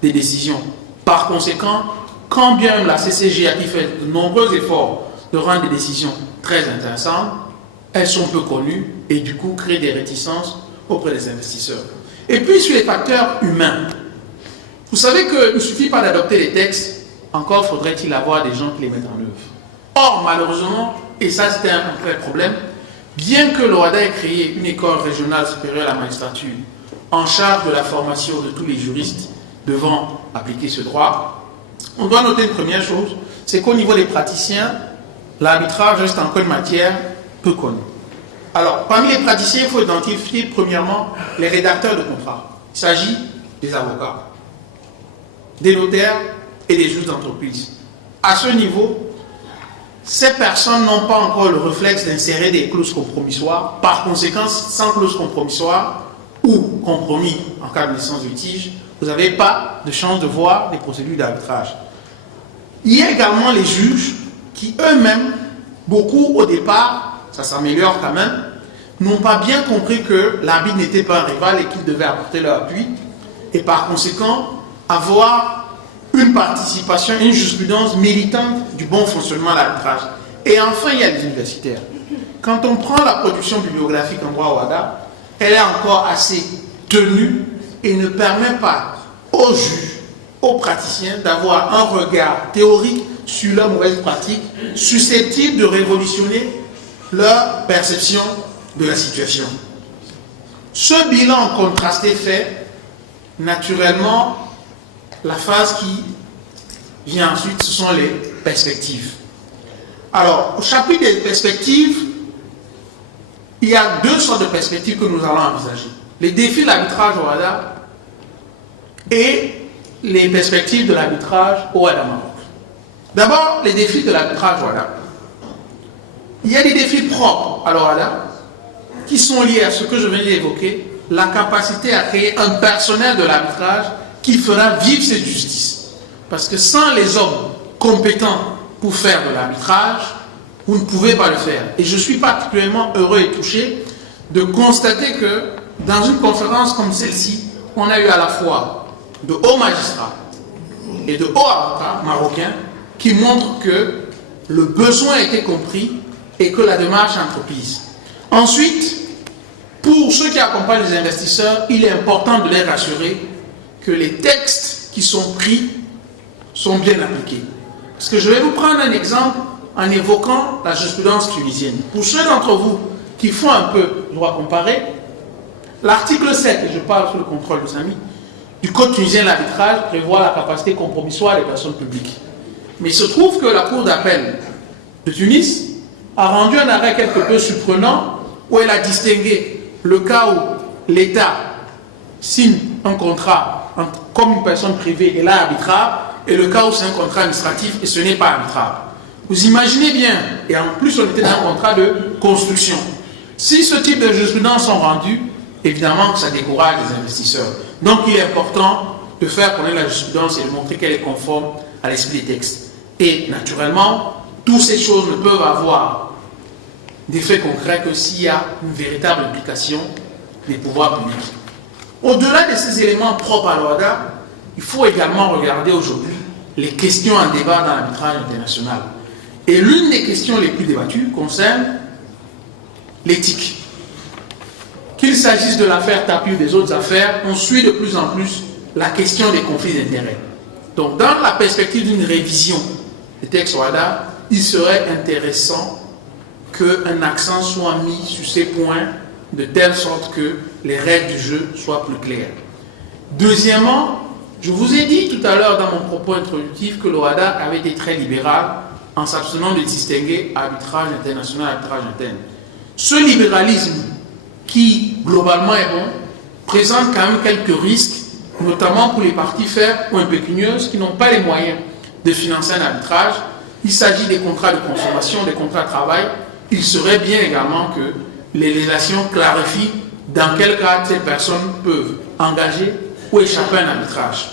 des décisions. Par conséquent, quand bien même la CCG a fait de nombreux efforts de rendre des décisions très intéressantes, elles sont peu connues et du coup créent des réticences auprès des investisseurs. Et puis sur les facteurs humains, vous savez qu'il ne suffit pas d'adopter les textes, encore faudrait-il avoir des gens qui les mettent en œuvre. Or, malheureusement, et ça c'était un vrai problème, bien que l'OHADA ait créé une école régionale supérieure à la magistrature en charge de la formation de tous les juristes devant appliquer ce droit, on doit noter une première chose, c'est qu'au niveau des praticiens, l'arbitrage reste encore une matière peu connue. Alors, parmi les praticiens, il faut identifier premièrement les rédacteurs de contrats. Il s'agit des avocats, des notaires et des juges d'entreprise. À ce niveau, ces personnes n'ont pas encore le réflexe d'insérer des clauses compromissoires. Par conséquent, sans clause compromissoire ou compromis en cas de naissance de litige, vous n'avez pas de chance de voir des procédures d'arbitrage. Il y a également les juges qui eux-mêmes, beaucoup au départ, ça s'améliore quand même, n'ont pas bien compris que l'arbitre n'était pas un rival et qu'ils devaient apporter leur appui et par conséquent avoir une participation, une jurisprudence militante du bon fonctionnement de l'arbitrage. Et enfin, il y a les universitaires. Quand on prend la production bibliographique en droit OHADA, elle est encore assez tenue et ne permet pas aux juges, aux praticiens d'avoir un regard théorique sur leurs mauvaises pratiques susceptibles de révolutionner leur perception de la situation. Ce bilan contrasté fait, naturellement, la phase qui vient ensuite, ce sont les perspectives. Alors, au chapitre des perspectives, il y a deux sortes de perspectives que nous allons envisager. Les défis de l'arbitrage au OHADA et les perspectives de l'arbitrage au OHADA Maroc. D'abord, les défis de l'arbitrage au OHADA. Il y a des défis propres à l'OHADA qui sont liés à ce que je viens d'évoquer, la capacité à créer un personnel de l'arbitrage qui fera vivre cette justice. Parce que sans les hommes compétents pour faire de l'arbitrage, vous ne pouvez pas le faire. Et je suis particulièrement heureux et touché de constater que dans une conférence comme celle-ci, on a eu à la fois de hauts magistrats et de hauts avocats marocains qui montrent que le besoin a été compris et que la démarche est entreprise. Ensuite, pour ceux qui accompagnent les investisseurs, il est important de les rassurer que les textes qui sont pris sont bien appliqués. Parce que je vais vous prendre un exemple en évoquant la jurisprudence tunisienne. Pour ceux d'entre vous qui font un peu droit comparé, l'article 7, et je parle sous le contrôle de Samy, du Code tunisien de l'arbitrage prévoit la capacité compromissoire des personnes publiques. Mais il se trouve que la Cour d'appel de Tunis a rendu un arrêt quelque peu surprenant où elle a distingué le cas où l'État signe un contrat comme une personne privée et là arbitrable, et le cas où c'est un contrat administratif et ce n'est pas arbitrable. Vous imaginez bien, et en plus on était dans un contrat de construction. Si ce type de jurisprudence sont rendus, évidemment que ça décourage les investisseurs. Donc il est important de faire connaître la jurisprudence et de montrer qu'elle est conforme à l'esprit des textes. Et naturellement, toutes ces choses ne peuvent avoir d'effet concret que s'il y a une véritable implication des pouvoirs publics. Au-delà de ces éléments propres à l'OHADA, il faut également regarder aujourd'hui les questions en débat dans l'arbitrage international. Et l'une des questions les plus débattues concerne l'éthique. Qu'il s'agisse de l'affaire Tapie ou des autres affaires, on suit de plus en plus la question des conflits d'intérêts. Donc, dans la perspective d'une révision des textes OHADA, il serait intéressant qu'un accent soit mis sur ces points de telle sorte que les règles du jeu soient plus claires. Deuxièmement, je vous ai dit tout à l'heure dans mon propos introductif que l'OHADA avait été très libéral en s'abstenant de distinguer arbitrage international et arbitrage interne. Ce libéralisme, qui globalement est bon, présente quand même quelques risques, notamment pour les parties faibles ou impécunieuses qui n'ont pas les moyens de financer un arbitrage. Il s'agit des contrats de consommation, des contrats de travail. Il serait bien également que les législations clarifient dans quel cas ces personnes peuvent engager ou échapper à un arbitrage.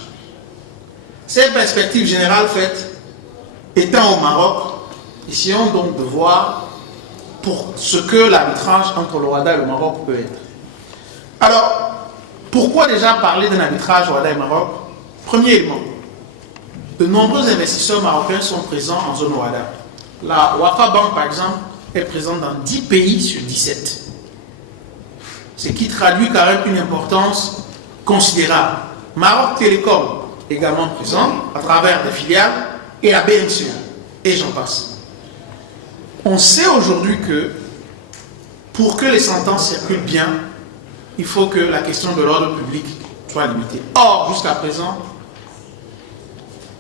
Cette perspective générale faite, étant au Maroc, essayons donc de voir pour ce que l'arbitrage entre le Rwanda et le Maroc peut être. Alors, pourquoi déjà parler d'un arbitrage Rwanda et Maroc? Premier élément, de nombreux investisseurs marocains sont présents en zone Rwanda. La Wafa Bank, par exemple, est présente dans 10 pays sur 17. Ce qui traduit quand même une importance considérable. Maroc Télécom, également présent à travers des filiales, et la BNCE, et j'en passe. On sait aujourd'hui que pour que les sentences circulent bien, il faut que la question de l'ordre public soit limitée. Or, jusqu'à présent,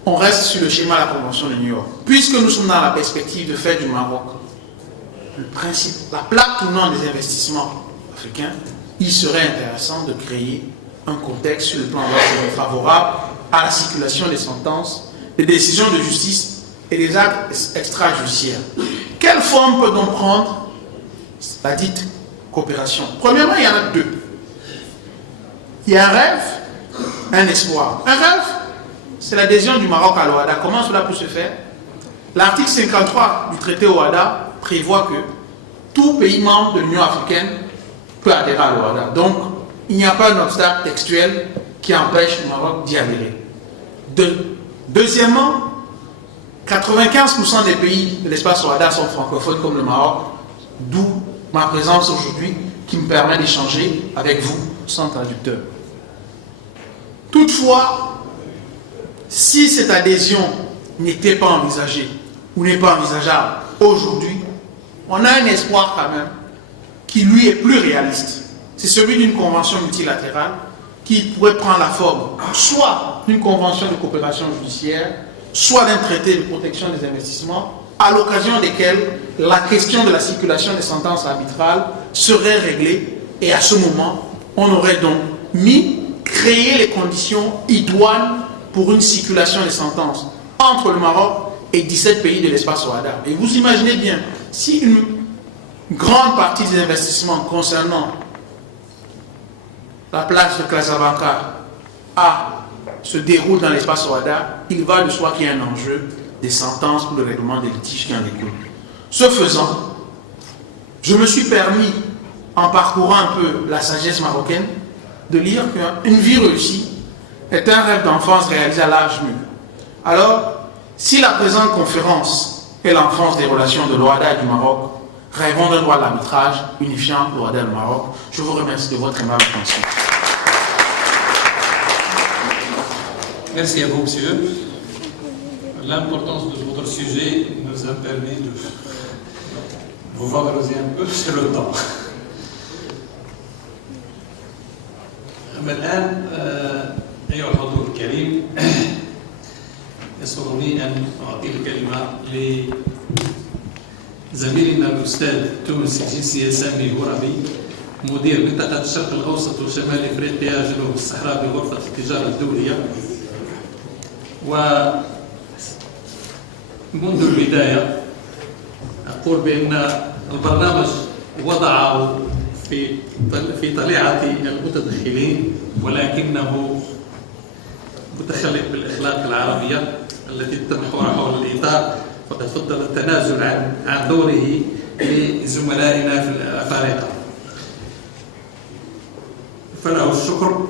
on reste sur le schéma de la Convention de New York. Puisque nous sommes dans la perspective de faire du Maroc le principe, la plaque tournante des investissements africains, il serait intéressant de créer un contexte sur le plan favorable à la circulation des sentences, des décisions de justice et des actes extrajudiciaires. Quelle forme peut donc prendre la dite coopération? Premièrement, il y en a deux. Il y a un rêve, un espoir. Un rêve, c'est l'adhésion du Maroc à l'OHADA. Comment cela peut se faire? L'article 53 du traité OHADA prévoit que tout pays membre de l'Union africaine peut adhérer à l'OHADA. Donc, il n'y a pas un obstacle textuel qui empêche le Maroc d'y adhérer. Deuxièmement, 95% des pays de l'espace OHADA sont francophones comme le Maroc, d'où ma présence aujourd'hui qui me permet d'échanger avec vous sans traducteur. Toutefois, si cette adhésion n'était pas envisagée ou n'est pas envisageable aujourd'hui, on a un espoir quand même qui lui est plus réaliste. C'est celui d'une convention multilatérale qui pourrait prendre la forme soit d'une convention de coopération judiciaire, soit d'un traité de protection des investissements, à l'occasion desquels la question de la circulation des sentences arbitrales serait réglée, et à ce moment, on aurait donc créé les conditions idoines pour une circulation des sentences entre le Maroc et 17 pays de l'espace OHADA. Et vous imaginez bien, si une grande partie des investissements concernant la place de Casablanca se déroule dans l'espace OHADA, il va de soi qu'il y a un enjeu des sentences pour le règlement des litiges qui en découlent. Ce faisant, je me suis permis, en parcourant un peu la sagesse marocaine, de lire qu'une vie réussie est un rêve d'enfance réalisé à l'âge mûr. Alors, si la présente conférence est l'enfance des relations de l'OHADA et du Maroc, rêvons d'un droit de l'arbitrage unifiant l'OHADA et le Maroc. Je vous remercie de votre aimable attention. Merci à vous, monsieur. L'importance de votre sujet nous a permis de vous valoriser un peu sur le temps. الآن أيها الحضور الكريم يسرني أن أعطي الكلمة لزميلنا الأستاذ التونسي الجنسية سامي هربي مدير منطقة الشرق الأوسط وشمال إفريقيا جنوب الصحراء بغرفة التجارة الدولية. ومنذ البداية أقول بأن البرنامج وضعه في طليعة المتدخلين، ولكنه متخلق بالأخلاق العربية التي تمحور حول الإطار، فقد فضل التنازل عن دوره لزملائنا في الأفارقة، فله الشكر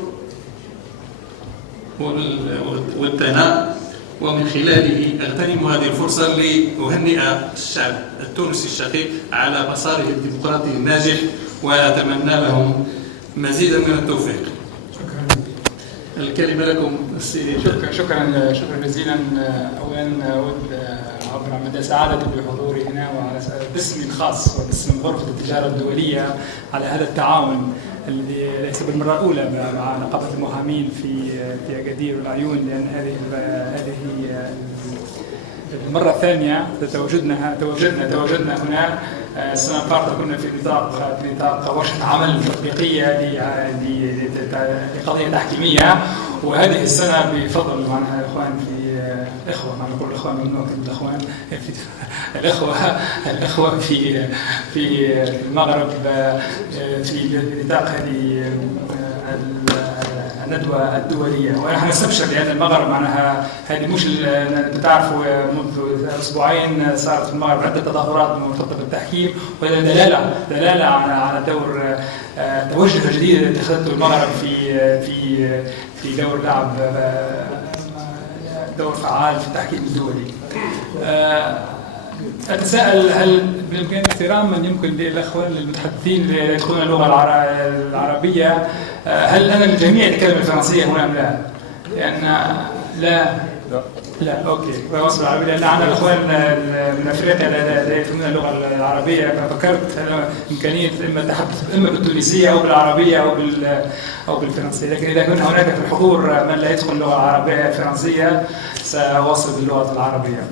والثناء. ومن خلاله أغتنم هذه الفرصة لأهنئ الشعب التونسي الشقيق على مساره الديمقراطي الناجح، وأتمنى لهم مزيدا من التوفيق. الكلمة لكم. شكرا جزيلا. أولا أود أعبر عن مدى سعادتي بحضوري هنا وعلى باسمي الخاص وباسم غرفة التجارة الدولية على هذا التعاون الذي ليس بالمرة الأولى مع نقابة المحامين في أكادير والعيون، لأن هذه المرة الثانية تواجدنا هنا. السنة الفارطة كنا في نطاق ورشة عمل تطبيقية لقضية تحكيمية، وهذه السنة بفضل معنا إخوان في إخوة، ما نقول إخوان ممنوع كلمة الإخوان، الإخوة في المغرب في نطاق هذه الندوة الدولية. ونحن نستبشر لأن المغرب معناها هذه مش بتعرفوا منذ أسبوعين صارت في المغرب عدة تظاهرات مرتبطة بالتحكيم، وهذا دلالة على دور توجه جديد اتخذته المغرب في دور لعب دور فعال في التحكيم الدولي. أتساءل هل بإمكان احترام من يمكن للأخوة المتحدثين يدخلون اللغة العربية، هل أنا الجميع يتكلم الفرنسية هنا أم لا؟ لأن لا أوكي وصل العربية، لأن عندنا الأخوان من أفريقيا لا يفهمون اللغة العربية، ففكرت إمكانية إما بالتونسية أو بالعربية أو بالفرنسية، لكن إذا كان هناك في الحضور من لا يدخل اللغة العربية الفرنسية سأواصل باللغة العربية.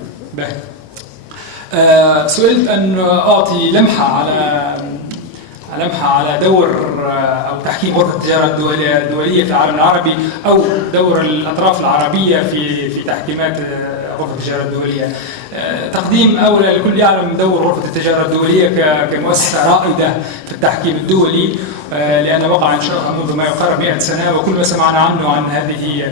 سئلت أن أعطي لمحة على دور أو تحكيم غرفة التجارة الدولية في العالم العربي، أو دور الأطراف العربية في تحكيمات غرفة التجارة الدولية. تقديم أولى الكل يعلم دور غرفة التجارة الدولية كمؤسسة رائدة في التحكيم الدولي، لأن وقع إنشاؤها منذ ما يقارب 100 سنة، وكل ما سمعنا عنه عن هذه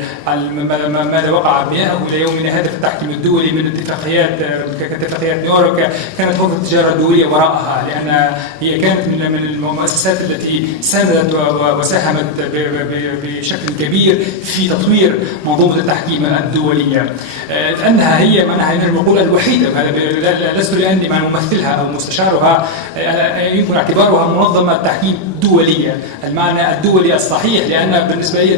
ماذا وقع بناؤه إلى يومنا هذا في التحكيم الدولي من اتفاقيات نيويورك، كانت غرفة التجارة الدولية وراءها، لأن هي كانت من المؤسسات التي ساندت وساهمت بشكل كبير في تطوير منظومة التحكيم الدولية، لأنها هي معناها المقولة الوحيدة، لست لأني ممثلها أو مستشارها، يمكن اعتبارها منظمة تحكيم دولية، المعنى الدولي الصحيح، لأن بالنسبة لي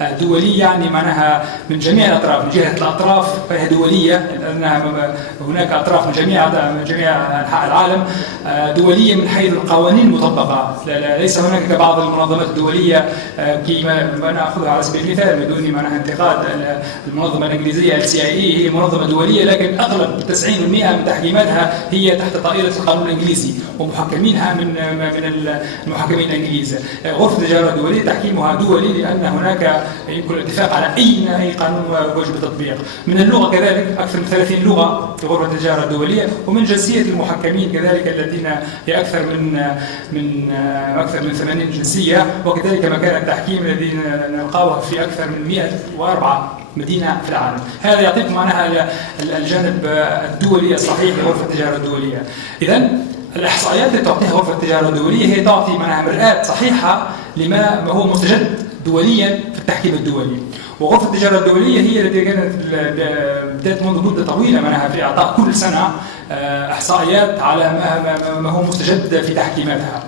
الدولية يعني معناها من جميع الأطراف، من جهة الأطراف فهي دولية، لأنها هناك أطراف من جميع أنحاء العالم، دولية من حيث القوانين المطبقة، ليس هناك كبعض المنظمات الدولية كما أنا أخذها على سبيل المثال بدون معناها انتقاد، المنظمة الإنجليزية CIA هي منظمة دولية، لكن أغلب 90% من تحكيماتها هي تحت طائلة القانون الإنجليزي، ومحكمينها من المحكمين الإنجليز. غرفة التجارة الدولية تحكيمها دولي، لأن هناك يمكن الاتفاق على أي قانون واجب التطبيق. من اللغة كذلك أكثر من 30 لغة في غرفة التجارة الدولية، ومن جنسية المحكمين كذلك الذين هي أكثر من 80 جنسية، وكذلك مكان التحكيم الذين نلقاوها في أكثر من 104 مدينة في العالم. هذا يعطيكم معناها الجانب الدولي الصحيح لغرفة التجارة الدولية. إذن الإحصائيات التي تعطيها غرفة التجارة الدولية هي تعطي معناها مرآة صحيحة لما هو مستجد دوليا في التحكيم الدولي. وغرفة التجارة الدولية هي التي كانت بدأت منذ مدة طويلة معناها في إعطاء كل سنة إحصائيات على ما هو مستجد في تحكيماتها.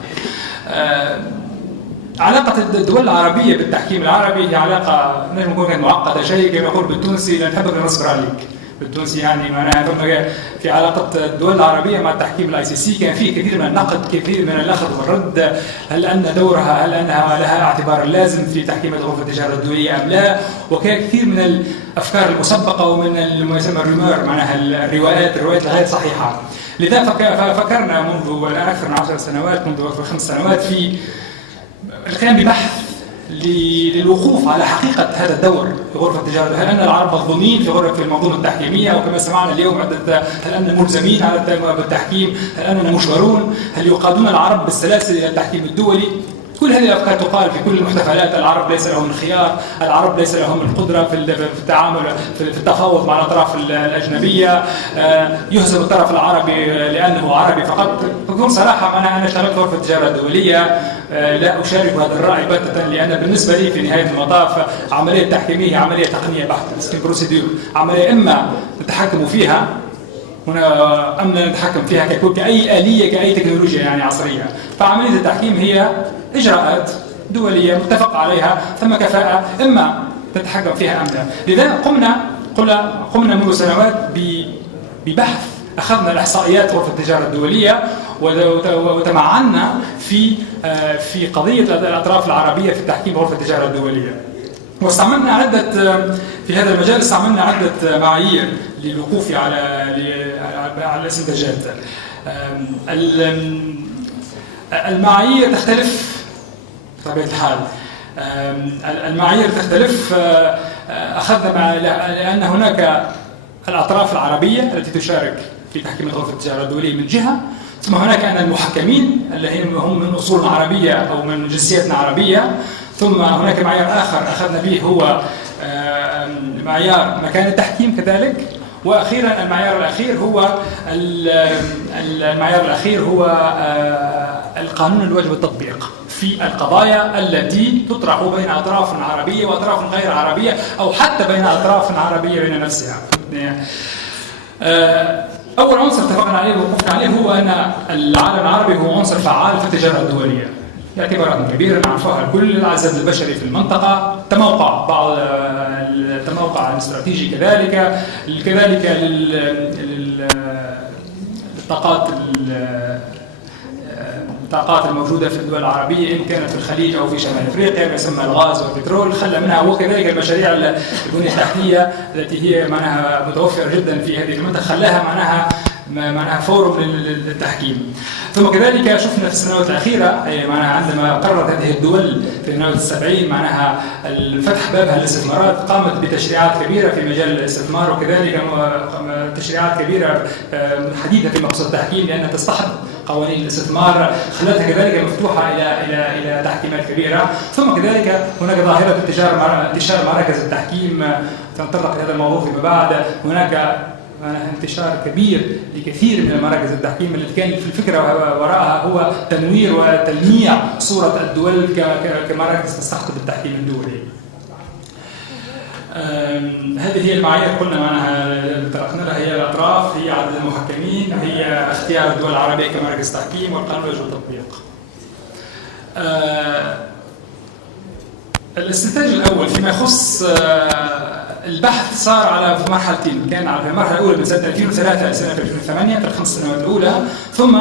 علاقة الدول العربية بالتحكيم العربي هي علاقة نجم نقول كانت معقدة شيء، كما يقول بالتونسي لا نحبك نصبر عليك. بالتونسي يعني معناها في علاقة الدول العربية مع التحكيم ICC كان فيه كثير من النقد، كثير من الأخذ والرد، هل أنها لها اعتبار لازم في تحكيمات غرفة التجارة الدولية أم لا، وكان كثير من الأفكار المسبقة ومن ما يسمى الريمور معناها الروايات الغير صحيحة. لذا فكرنا منذ أكثر من 10 سنوات، منذ 5 سنوات في القيام ببحث للوقوف على حقيقة هذا الدور في غرفة التجارة. هل أن العرب مظلومين في المنظومة التحكيمية؟ وكما سمعنا اليوم هل أننا ملزمين على بالتحكيم؟ هل أننا مجبرون؟ هل يقادون العرب بالسلاسل إلى التحكيم الدولي؟ كل هذه الأفكار تقال في كل المحتفلات. العرب ليس لهم الخيار، العرب ليس لهم القدرة في التعامل في التفاوض مع الأطراف الأجنبية، يهزم الطرف العربي لأنه عربي فقط. بكل صراحة أنا اشتغلت في غرفة التجارة الدولية، لا أشارك هذا الرأي بتة، لأن بالنسبة لي في نهاية المطاف عملية تحكيمية عملية تقنية بحتة، بروسيدور، عملية إما نتحكم فيها هنا أم نتحكم فيها كأي آلية كأي تكنولوجيا يعني عصرية. فعملية التحكيم هي إجراءات دولية متفق عليها، ثم كفاءة إما نتحكم فيها أم لا. لذا قمنا منذ سنوات ببحث، أخذنا الإحصائيات غرفة التجارة الدولية وتمعنا في قضية الأطراف العربية في تحكيم غرفة التجارة الدولية، واستعملنا عدة في هذا المجال استعملنا عدة معايير للوقوف على الاستنتاجات. المعايير تختلف بطبيعة الحال. المعايير تختلف. أخذنا لأن هناك الأطراف العربية التي تشارك في تحكيم غرفة التجارة الدولية من جهة، ثم هناك المحكمين الذين هم من أصول عربية أو من جنسيات عربية، ثم هناك معيار آخر أخذنا به هو معيار مكان التحكيم كذلك، وأخيرا المعيار الأخير هو القانون الواجب التطبيق في القضايا التي تطرح بين أطراف عربية وأطراف غير عربية، أو حتى بين أطراف عربية بين نفسها. أول عنصر اتفقنا عليه ووقفنا عليه هو أن العالم العربي هو عنصر فعال في التجارة الدولية باعتبارات كبيرة نعرفها الكل. العدد البشري في المنطقة، تموقع التموقع الاستراتيجي كذلك الطاقات الموجودة في الدول العربية، إن كانت في الخليج أو في شمال أفريقيا، ما يسمى الغاز والبترول خلى منها، وكذلك المشاريع البنية التحتية التي هي معناها متوفرة جدا في هذه المنطقة خلاها معناها فورم للتحكيم. ثم كذلك شفنا في السنوات الأخيرة معناها عندما قررت هذه الدول في السنوات ال70 معناها فتح بابها للاستثمارات، قامت بتشريعات كبيرة في مجال الاستثمار، وكذلك تشريعات كبيرة حديثة في مقصود التحكيم لأنها تصطحب قوانين الاستثمار، خلتها كذلك مفتوحة إلى تحكيمات كبيرة. ثم كذلك هناك ظاهرة انتشار مراكز التحكيم، سنتطرق هذا الموضوع فيما بعد. هناك انتشار كبير لكثير من مراكز التحكيم التي كان في الفكرة وراءها هو تنوير وتلميع صورة الدول كمراكز تستقطب التحكيم الدولي. هذه هي المعايير قلنا معناها طرقنا لها، هي الأطراف، هي عدد المحكمين، هي اختيار الدول العربية كمراكز تحكيم، والقانون يجب التطبيق. الاستنتاج الأول فيما يخص البحث صار على في مرحلتين، كان على المرحلة الأولى من سنة 2003 إلى سنة 2008 في ال5 سنوات الأولى، ثم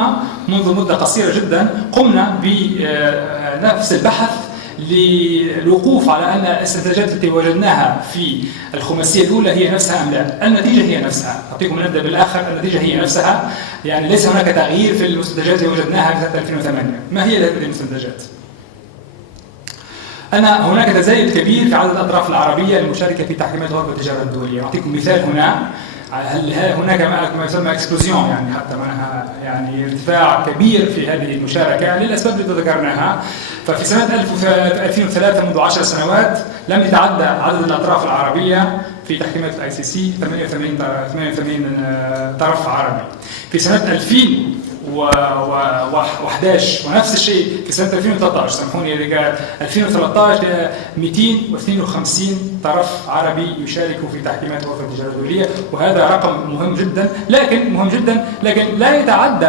منذ مدة قصيرة جدا قمنا بنفس البحث للوقوف على أن الاستنتاجات التي وجدناها في الخماسية الأولى هي نفسها أم لا. النتيجة هي نفسها. أعطيكم نبدأ بالآخر. النتيجة هي نفسها، يعني ليس هناك تغيير في المستنتجات التي وجدناها في سنة 2008. ما هي هذه المستنتجات؟ هناك تزايد كبير في عدد الأطراف العربية المشاركة في تحكيمات غرفة التجارة الدولية. أعطيكم مثال هنا. هناك ما يسمى اكسبلوزيون، يعني حتى معناها يعني ارتفاع كبير في هذه المشاركة للأسباب التي ذكرناها. ففي سنة 2003 منذ 10 سنوات لم يتعدى عدد الأطراف العربية في تحكيمات ICC 88 طرف عربي. في سنة 2011 ونفس الشيء في سنة 2013 سامحوني 2013 252 طرف عربي يشاركوا في تحكيمات غرفة التجارة الدولية، وهذا رقم مهم جدا، لكن لا يتعدى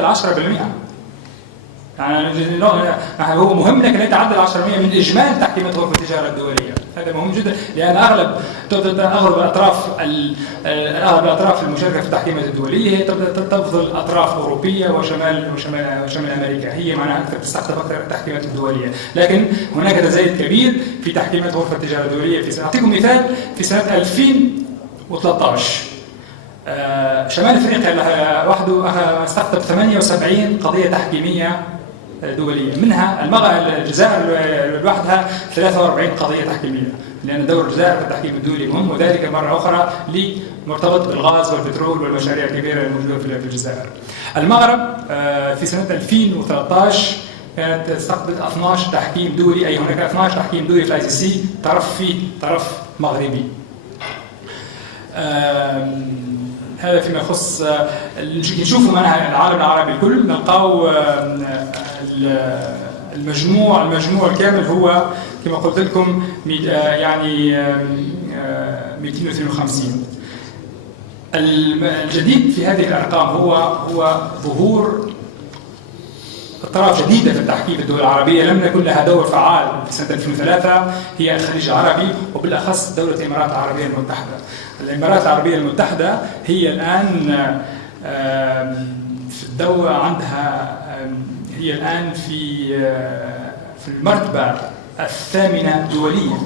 10%. يعني هو مهم لكن لا يتعدى 10% من إجمالي تحكيمات غرفة التجارة الدولية. هذا مهم جدا لأن أغلب الأطراف المشاركة في التحكيمات الدولية هي تفضل أطراف أوروبية وشمال أمريكا، هي معناها أكثر تستخدم أكثر التحكيمات الدولية، لكن هناك تزايد كبير في تحكيمات غرفة التجارة الدولية. أعطيكم مثال. في سنة 2013 شمال أفريقيا وحده استقطب 78 قضية تحكيمية دولية، منها الجزائر لوحدها 43 قضية تحكيمية، لأن دور الجزائر في التحكيم الدولي مهم، وذلك مرة أخرى مرتبط بالغاز والبترول والمشاريع الكبيرة الموجودة في الجزائر. المغرب في سنة 2013 كانت تستقبل 12 تحكيم دولي، أي هناك 12 تحكيم دولي في ICC طرف مغربي. هذا فيما يخص نشوفوا معناها العالم العربي الكل، نلقاو المجموع الكامل هو كما قلت لكم يعني 252. الجديد في هذه الأرقام هو ظهور أطراف جديدة في التحكيم الدول العربية لم يكن لها دور فعال في سنة 2003، هي الخليج العربي وبالأخص دولة الإمارات العربية المتحدة. الإمارات العربية المتحدة هي الآن في الدورة عندها، هي الآن في المرتبة 8 دوليا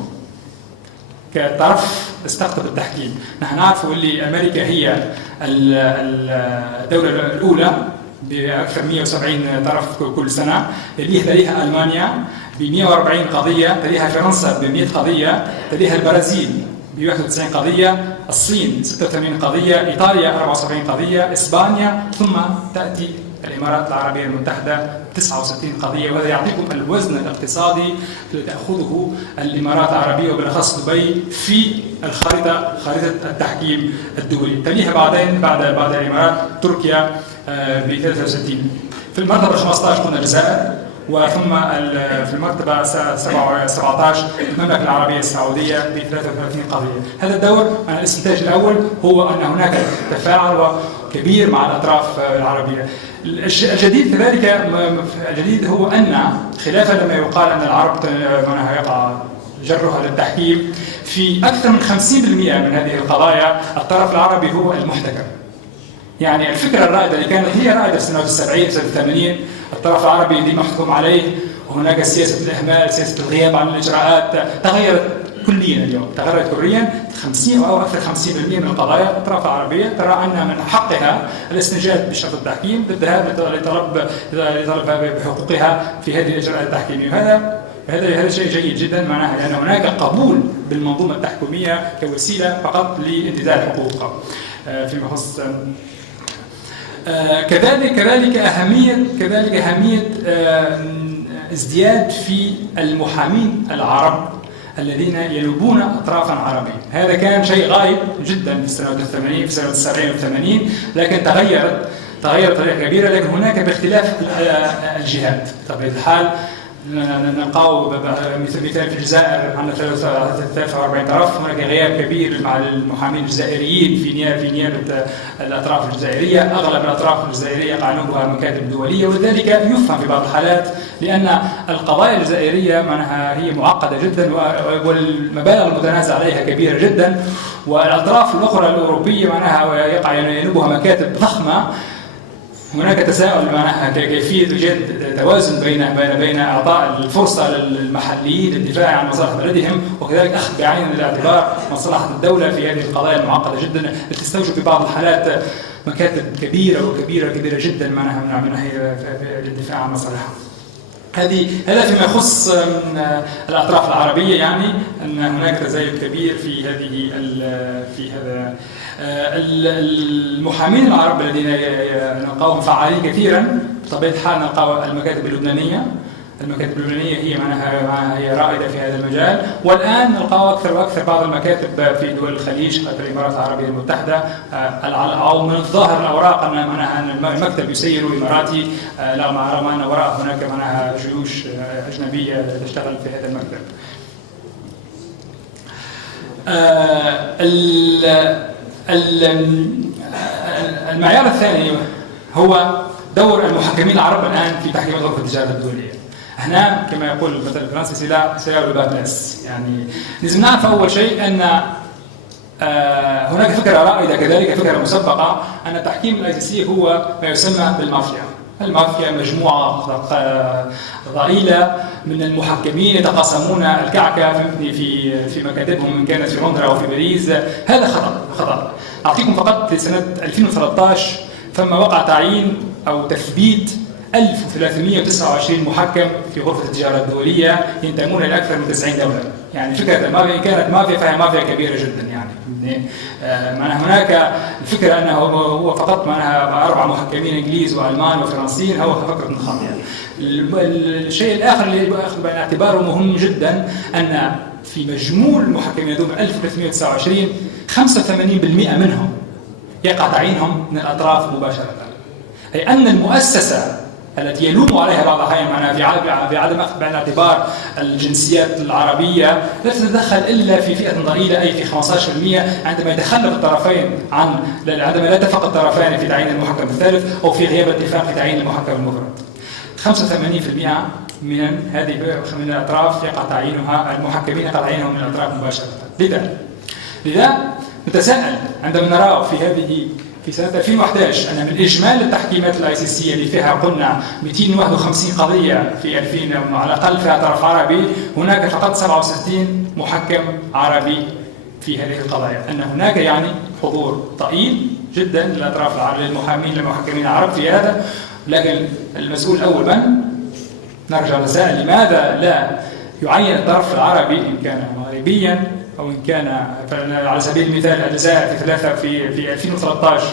كطرف استقطب التحكيم. نحن نعرف اللي أمريكا هي الدولة الأولى بأكثر 170 طرف كل سنة، تليها ألمانيا ب 140 قضية، تليها فرنسا ب 100 قضية، تليها البرازيل ب 91 قضية، الصين 86 قضية، إيطاليا 74 قضية، إسبانيا، ثم تأتي الإمارات العربية المتحدة 69 قضية. وهذا يعطيكم الوزن الاقتصادي الذي تأخذه الإمارات العربية وبالأخص دبي في خريطة التحكيم الدولي. تليها بعد الإمارات تركيا ب 63. في المرتبة 15 كنا الجزائر، وثم في المرتبة 17 المملكة العربية السعودية ب 33 قضية. هذا الدور الاستنتاج الأول هو أن هناك تفاعل كبير مع الأطراف العربية. الجديد كذلك هو أن خلافا لما يقال أن العرب يقع جرها للتحكيم، في أكثر من 50% من هذه القضايا الطرف العربي هو المحتكر. يعني الفكرة الرائدة اللي كانت هي رائدة في سنوات 70 سنة 80، الطرف العربي دي محكوم عليه، وهناك سياسة الإهمال، سياسة الغياب عن الإجراءات، تغيرت كليا اليوم، تغيرت كليا. 50 أو أكثر 50% من القضايا الأطراف العربية ترى أن من حقها الاستنجاد بشرط التحكيم بالذهاب لطلب بحقوقها في هذه الإجراءات التحكيمية. هذا شيء جيد جدا، معناها لأن هناك قبول بالمنظومة التحكيمية كوسيلة فقط لانتزاع الحقوق. فيما يخص كذلك أهمية ازدياد في المحامين العرب الذين يلوبون أطرافا عربية. هذا كان شيء غايب جدا في السنوات 80 في سنوات 70 و80، لكن تغيرت بطريقة كبيرة. لكن هناك باختلاف الجهات بطبيعة الحال. نلقاو مثال في الجزائر عندنا 43 طرف، هناك غياب كبير مع المحامين الجزائريين في نيابة الأطراف الجزائرية. أغلب الأطراف الجزائرية قانونها مكاتب دولية، ولذلك يفهم في بعض الحالات لأن القضايا الجزائرية معناها هي معقدة جدا والمبالغ المتنازع عليها كبيرة جدا، والأطراف الأخرى الأوروبية معناها يقع ينوبها مكاتب ضخمة. هناك تساؤل معناها كيفية إيجاد توازن بين إعطاء الفرصة للمحليين للدفاع عن مصالح بلدهم، وكذلك أخذ بعين الاعتبار مصلحة الدولة في هذه القضايا المعقدة جدا التي تستوجب في بعض الحالات مكاتب كبيرة جدا معناها من ناحية للدفاع عن مصالحها. هذا فيما يخص الأطراف العربية، يعني أن هناك تزايد كبير في هذا المحامين العرب الذين نلقاهم فعالين كثيرا. بطبيعة الحال نلقى المكاتب اللبنانية. المكاتب اللبنانية هي معناها هي رائدة في هذا المجال، والآن نلقى أكثر وأكثر بعض المكاتب في دول الخليج، في الإمارات العربية المتحدة. أو من الظاهر الأوراق أن معناها أن المكتب يسير إماراتي، رغم أن وراء هناك معناها جيوش أجنبية تشتغل في هذا المكتب. المعيار الثاني هو دور المحكمين العرب الآن في تحكيم غرفة التجارة الدولية. هنا كما يقول المثل الفرنسي سيار الباب ناس، يعني لازم نعرف أول شيء أن هناك فكرة رائدة كذلك، فكرة مسبقة، أن التحكيم الأساسي هو ما يسمى بالمافيا. المافيا مجموعة ضئيلة من المحكمين يتقاسمون الكعكة في مكاتبهم، إن كانت في لندن أو في باريس. هذا خطأ. أعطيكم فقط في سنة 2013 ثم وقع تعيين أو تثبيت 1329 محكم في غرفة التجارة الدولية ينتمون إلى أكثر من 90 دولة. يعني فكرة المافيا إن كانت مافيا فهي مافيا كبيرة جدا. يعني معناها هناك الفكرة أنه هو فقط معناها 4 محكمين إنجليز وألمان وفرنسيين، هو فكرة خاطئة. الشيء الآخر اللي يأخذ بعين الاعتبار مهم جدا أن في مجموع المحكمين دول 1329 85% منهم يقع تعيينهم من الأطراف مباشرة، أي أن المؤسسة التي يلوم عليها بعض الأحيان معناها في عدم أخذ بعين الاعتبار الجنسيات العربية لا تتدخل إلا في فئة ضئيلة، أي في 15% عندما يتخلف الطرفين عندما لا يتفق الطرفان في تعيين المحكم الثالث أو في غياب الاتفاق في تعيين المحكم المفرد. 85% من الأطراف يقع تعيينها، المحكمين يقع تعيينهم من الأطراف مباشرة. لذا نتساءل عندما نرى في سنة 2011 أن من إجمال التحكيمات الICC اللي فيها قلنا 251 قضية في 2000 على الأقل فيها طرف عربي، هناك فقط 67 محكم عربي في هذه القضايا، أن هناك يعني حضور ضئيل جدا للأطراف العربية للمحامين للمحكمين العرب في هذا. لكن المسؤول الأول من؟ نرجع نسأل لماذا لا يعين الطرف العربي إن كان مغربيا أو إن كان على سبيل المثال الجزائر في 2013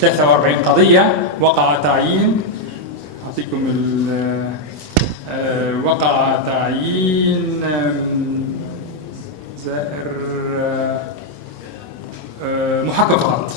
43 قضية وقع تعيين، أعطيكم وقع تعيين زائر محكم فقط،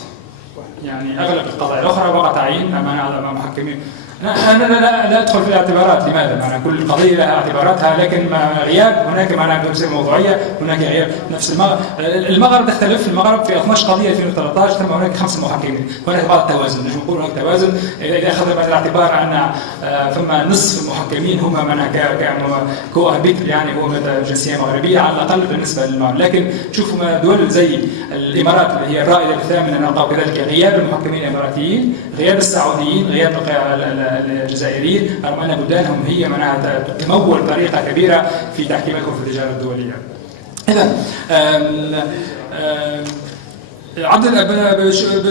يعني أغلب القضايا الأخرى وقع تعيين أمام محكمين. أنا لا أدخل في الاعتبارات لماذا، معنا كل قضية لها اعتباراتها، لكن غياب هناك معنا نفس الموضوعية، هناك غياب نفس المغرب تختلف. المغرب في 12 قضية 2013 ثم هناك 5 محكمين، هناك بعض التوازن، نجم نقول هناك توازن إذا أخذ بعين الاعتبار أن ثم نصف المحكمين هم معنا كوأربيتر، يعني هو جنسية مغربية على الأقل بالنسبة للمغرب. لكن شوفوا دول زي الإمارات اللي هي الرائدة الثامنة نلقى كذلك غياب المحكمين الإماراتيين، غياب السعوديين، غياب الجزائريين، رغم أن بلدانهم هي منها تمول بطريقة كبيرة في تحكيماتهم في التجارة الدولية. إذا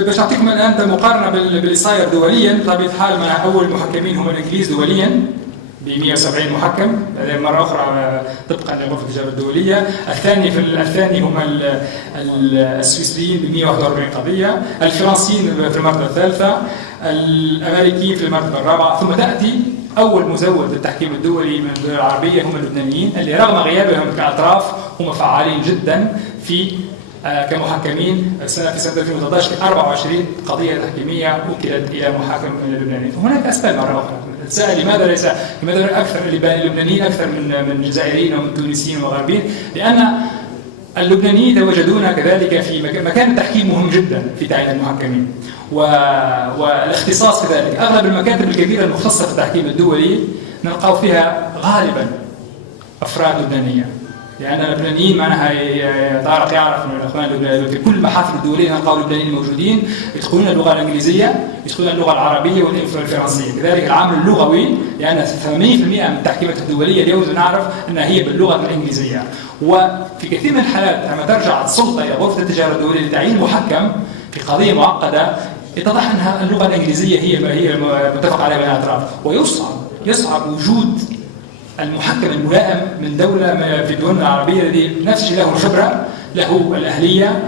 باش نعطيكم الآن مقارنة باللي صاير دوليا. بطبيعة الحال أول محكمين هم الإنجليز دوليا ب 170 محكم، هذه مرة أخرى طبقا لغرفة التجارة الدولية. الثاني هم السويسريين ب 141 قضية، الفرنسيين في المرتبة الثالثة، الأمريكيين في المرتبة الرابعة، ثم تأتي أول مزود للتحكيم الدولي من الدول العربية هم اللبنانيين، اللي رغم غيابهم كأطراف هم فعالين جدا في كمحكمين. في سنة 2013 في 24 قضية تحكيمية وكلت إلى محاكم من اللبنانيين. هناك أسباب مرة أخرى تسأل لماذا أكثر اللبنانيين أكثر من الجزائريين ومن التونسيين والمغاربين؟ لأن اللبنانيين يتواجدون كذلك في مكان التحكيم مهم جدا في تعيين المحكمين والاختصاص كذلك. أغلب المكاتب الكبيرة المختصة في التحكيم الدولي نلقى فيها غالبا أفراد لبنانية، لأن اللبنانيين معناها طارق يعرف من الأخوان في كل المحافل الدولية نلقى اللبنانيين موجودين، يدخلون اللغة الإنجليزية، يدخلون اللغة العربية والفرنسية، كذلك العامل اللغوي، لأن 80% من التحكيمات الدولية اليوم نعرف أنها هي باللغة الإنجليزية. وفي كثير من الحالات لما ترجع السلطة إلى غرفة التجارة الدولية لتعيين محكم في قضية معقدة يتضح أنها اللغة الإنجليزية هي المتفق عليها بين الأطراف، ويصعب وجود المحكم الملائم من دولة في الدول العربية الذي نفس له الخبرة، له الأهلية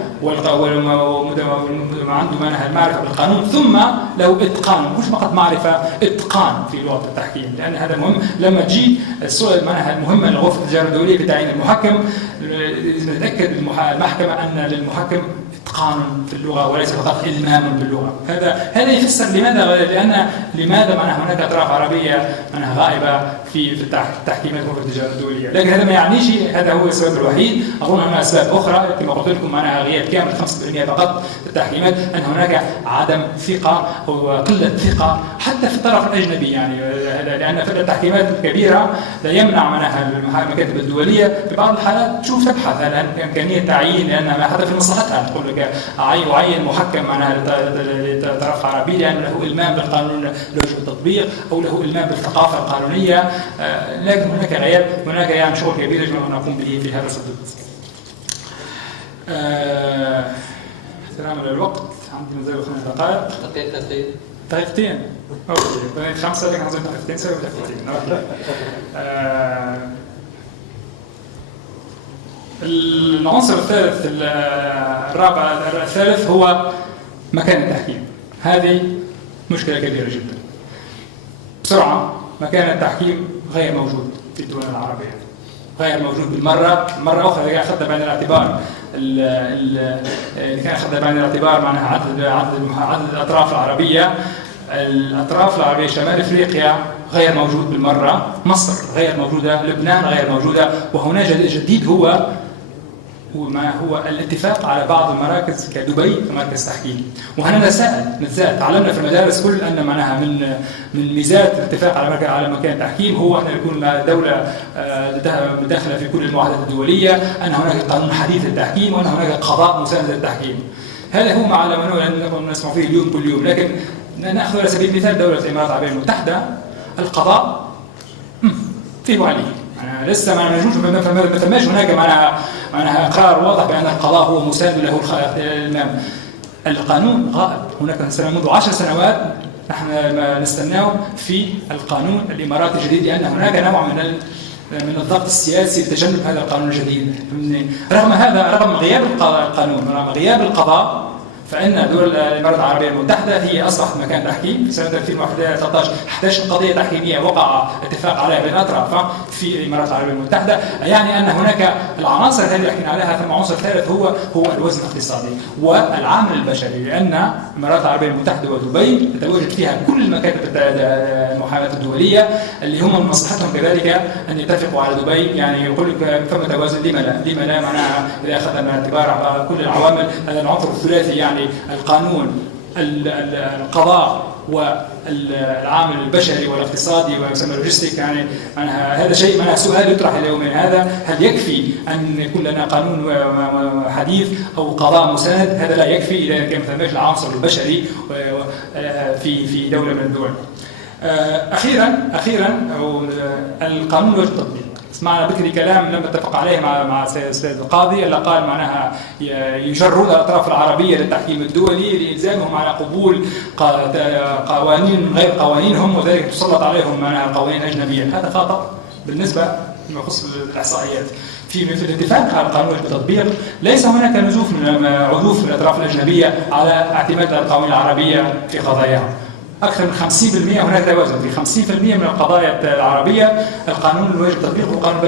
عنده المعرفة بالقانون، ثم له إتقان، مش فقط معرفة، إتقان في لغة التحكيم، لأن هذا مهم. لما تجي السؤال معناها المهمة لغرفة التجارة الدولية بتعيين المحكم، لازم نتأكد المحكمة أن للمحكم إتقان في اللغة وليس فقط إلمام باللغة. هذا يفسر لماذا معناها هناك أطراف عربية معناها غائبة في التحكيمات غرفة التجارة الدولية. لكن هذا ما يعنيش هذا هو السبب الوحيد، أظن هناك أسباب أخرى كما قلت لكم معناها غياب كامل 5% فقط في التحكيمات، أن هناك عدم ثقة أو قلة ثقة حتى في الطرف الأجنبي، يعني لأن في التحكيمات الكبيرة لا يمنع معناها المكاتب الدولية في بعض الحالات تشوف تبحث عن إمكانية تعيين، لأن حتى في مصلحتها تقول لك أعين محكم معناها لطرف عربي لأنه له إلمام بالقانون لوجه التطبيق أو له إلمام بالثقافة القانونية. لكن هناك غياب، هناك يعني شغل كبير يجب أن نقوم به في هذا الصدد. احتراما للوقت، عندي مازال 5 دقائق. دقيقتين. أوكي، 5 لكن عاوزين دقيقتين، سوي دقيقتين. العنصر الثالث الثالث هو مكان التحكيم. هذه مشكلة كبيرة جدا. بسرعة، مكان التحكيم غير موجود في الدول العربية، غير موجود بالمرة. مرة أخرى إذا أخذنا بعين الاعتبار معناها عدد الأطراف العربية. الأطراف العربية شمال أفريقيا غير موجود بالمرة، مصر غير موجودة، لبنان غير موجودة، وهنا جديد هو الاتفاق على بعض المراكز كدبي كمركز تحكيم. وهنا نتساءل تعلمنا في المدارس كل أن معناها من ميزات الاتفاق على مكان تحكيم هو أن يكون دولة مداخلة في كل المعاهدات الدولية، أن هناك قانون حديث للتحكيم، وأن هناك قضاء مساند للتحكيم. هذا هو ما نسمع فيه اليوم كل يوم. لكن نأخذ على سبيل المثال دولة الإمارات العربية المتحدة، القضاء فيه عليه، لسه ما نجوش، ما ثماش هناك معناها اقرار واضح بان القضاء هو مساند له الامام. القانون غائب هناك منذ 10 سنوات، نحن نستناه في القانون الاماراتي الجديد، لان هناك نوع من الضغط السياسي لتجنب هذا القانون الجديد. رغم هذا، رغم غياب القانون، رغم غياب القضاء، فإن دول الإمارات العربية المتحدة هي أصبحت مكان تحكيم. في سنة 2013 11 قضية تحكيمية وقع اتفاق عليها بين الأطراف في الإمارات العربية المتحدة، يعني أن هناك العناصر اللي حكينا عليها. ثم عنصر ثالث هو الوزن الاقتصادي والعامل البشري، لأن الإمارات العربية المتحدة ودبي تتواجد فيها كل مكاتب المحاماة الدولية اللي هم من مصلحتهم كذلك أن يتفقوا على دبي. يعني يقول لك فما توازن، لما لا معناها إذا أخذنا اعتبار كل العوامل. هذا العنصر الثلاثي، يعني القانون، القضاء، والعامل البشري والاقتصادي ويسمى اللوجستيك. يعني هذا شيء، سؤال يطرح الى يومنا هذا: هل يكفي ان يكون لنا قانون حديث او قضاء مساند؟ هذا لا يكفي اذا كان ثماش العنصر البشري في دوله من الدول. اخيرا القانون وجه التطبيق. سمعنا بكري كلام لم اتفق عليه مع السيد القاضي، الا قال معناها يجروا الاطراف العربيه للتحكيم الدولي لالزامهم على قبول قوانين غير قوانينهم، وذلك تسلط عليهم معناها قوانين اجنبيه. هذا خطا بالنسبه فيما يخص الاحصائيات. في الاتفاق على القانون التطبيق ليس هناك عزوف من الاطراف الاجنبيه على اعتماد القوانين العربيه في قضاياهم. أكثر من 50% هناك توازن في 50% من القضايا العربية. القانون الواجب تطبيقه هو قانون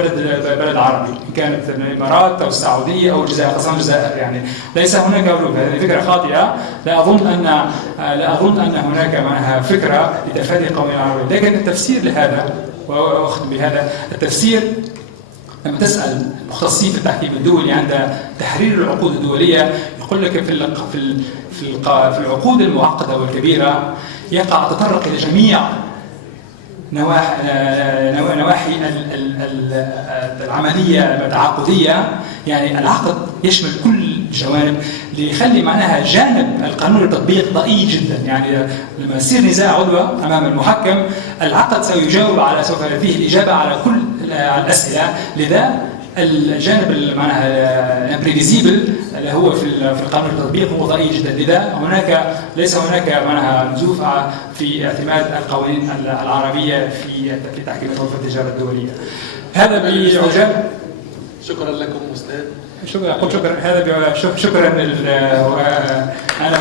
بلد عربي، إن كانت الإمارات أو السعودية أو الجزائر، خاصة الجزائر. يعني ليس هناك عزوف. هذه فكرة خاطئة. لا أظن أن هناك معناها فكرة لتفادي القوانين العربية. لكن التفسير لهذا، وأختم بهذا التفسير، لما تسأل المختصين في التحكيم الدولي عند تحرير العقود الدولية، يقول لك في العقود المعقدة والكبيرة يقع تطرق إلى جميع نواحي العملية التعاقدية. يعني العقد يشمل كل الجوانب، ليخلي معناها جانب القانون التطبيق ضئيل جدا. يعني لما يصير نزاع عدوى أمام المحكم، العقد سوف فيه الإجابة على كل الأسئلة. لذا الجانب معناها الامبريفيزيبل اللي هو في القانون التطبيق هو ضئيل جدا. لذا ليس هناك معناها نزوف في اعتماد القوانين العربيه في تحكيم غرفه التجاره الدوليه. هذا بعجاله. شكرا لكم استاذ. شكرا. هذا شكرا. وانا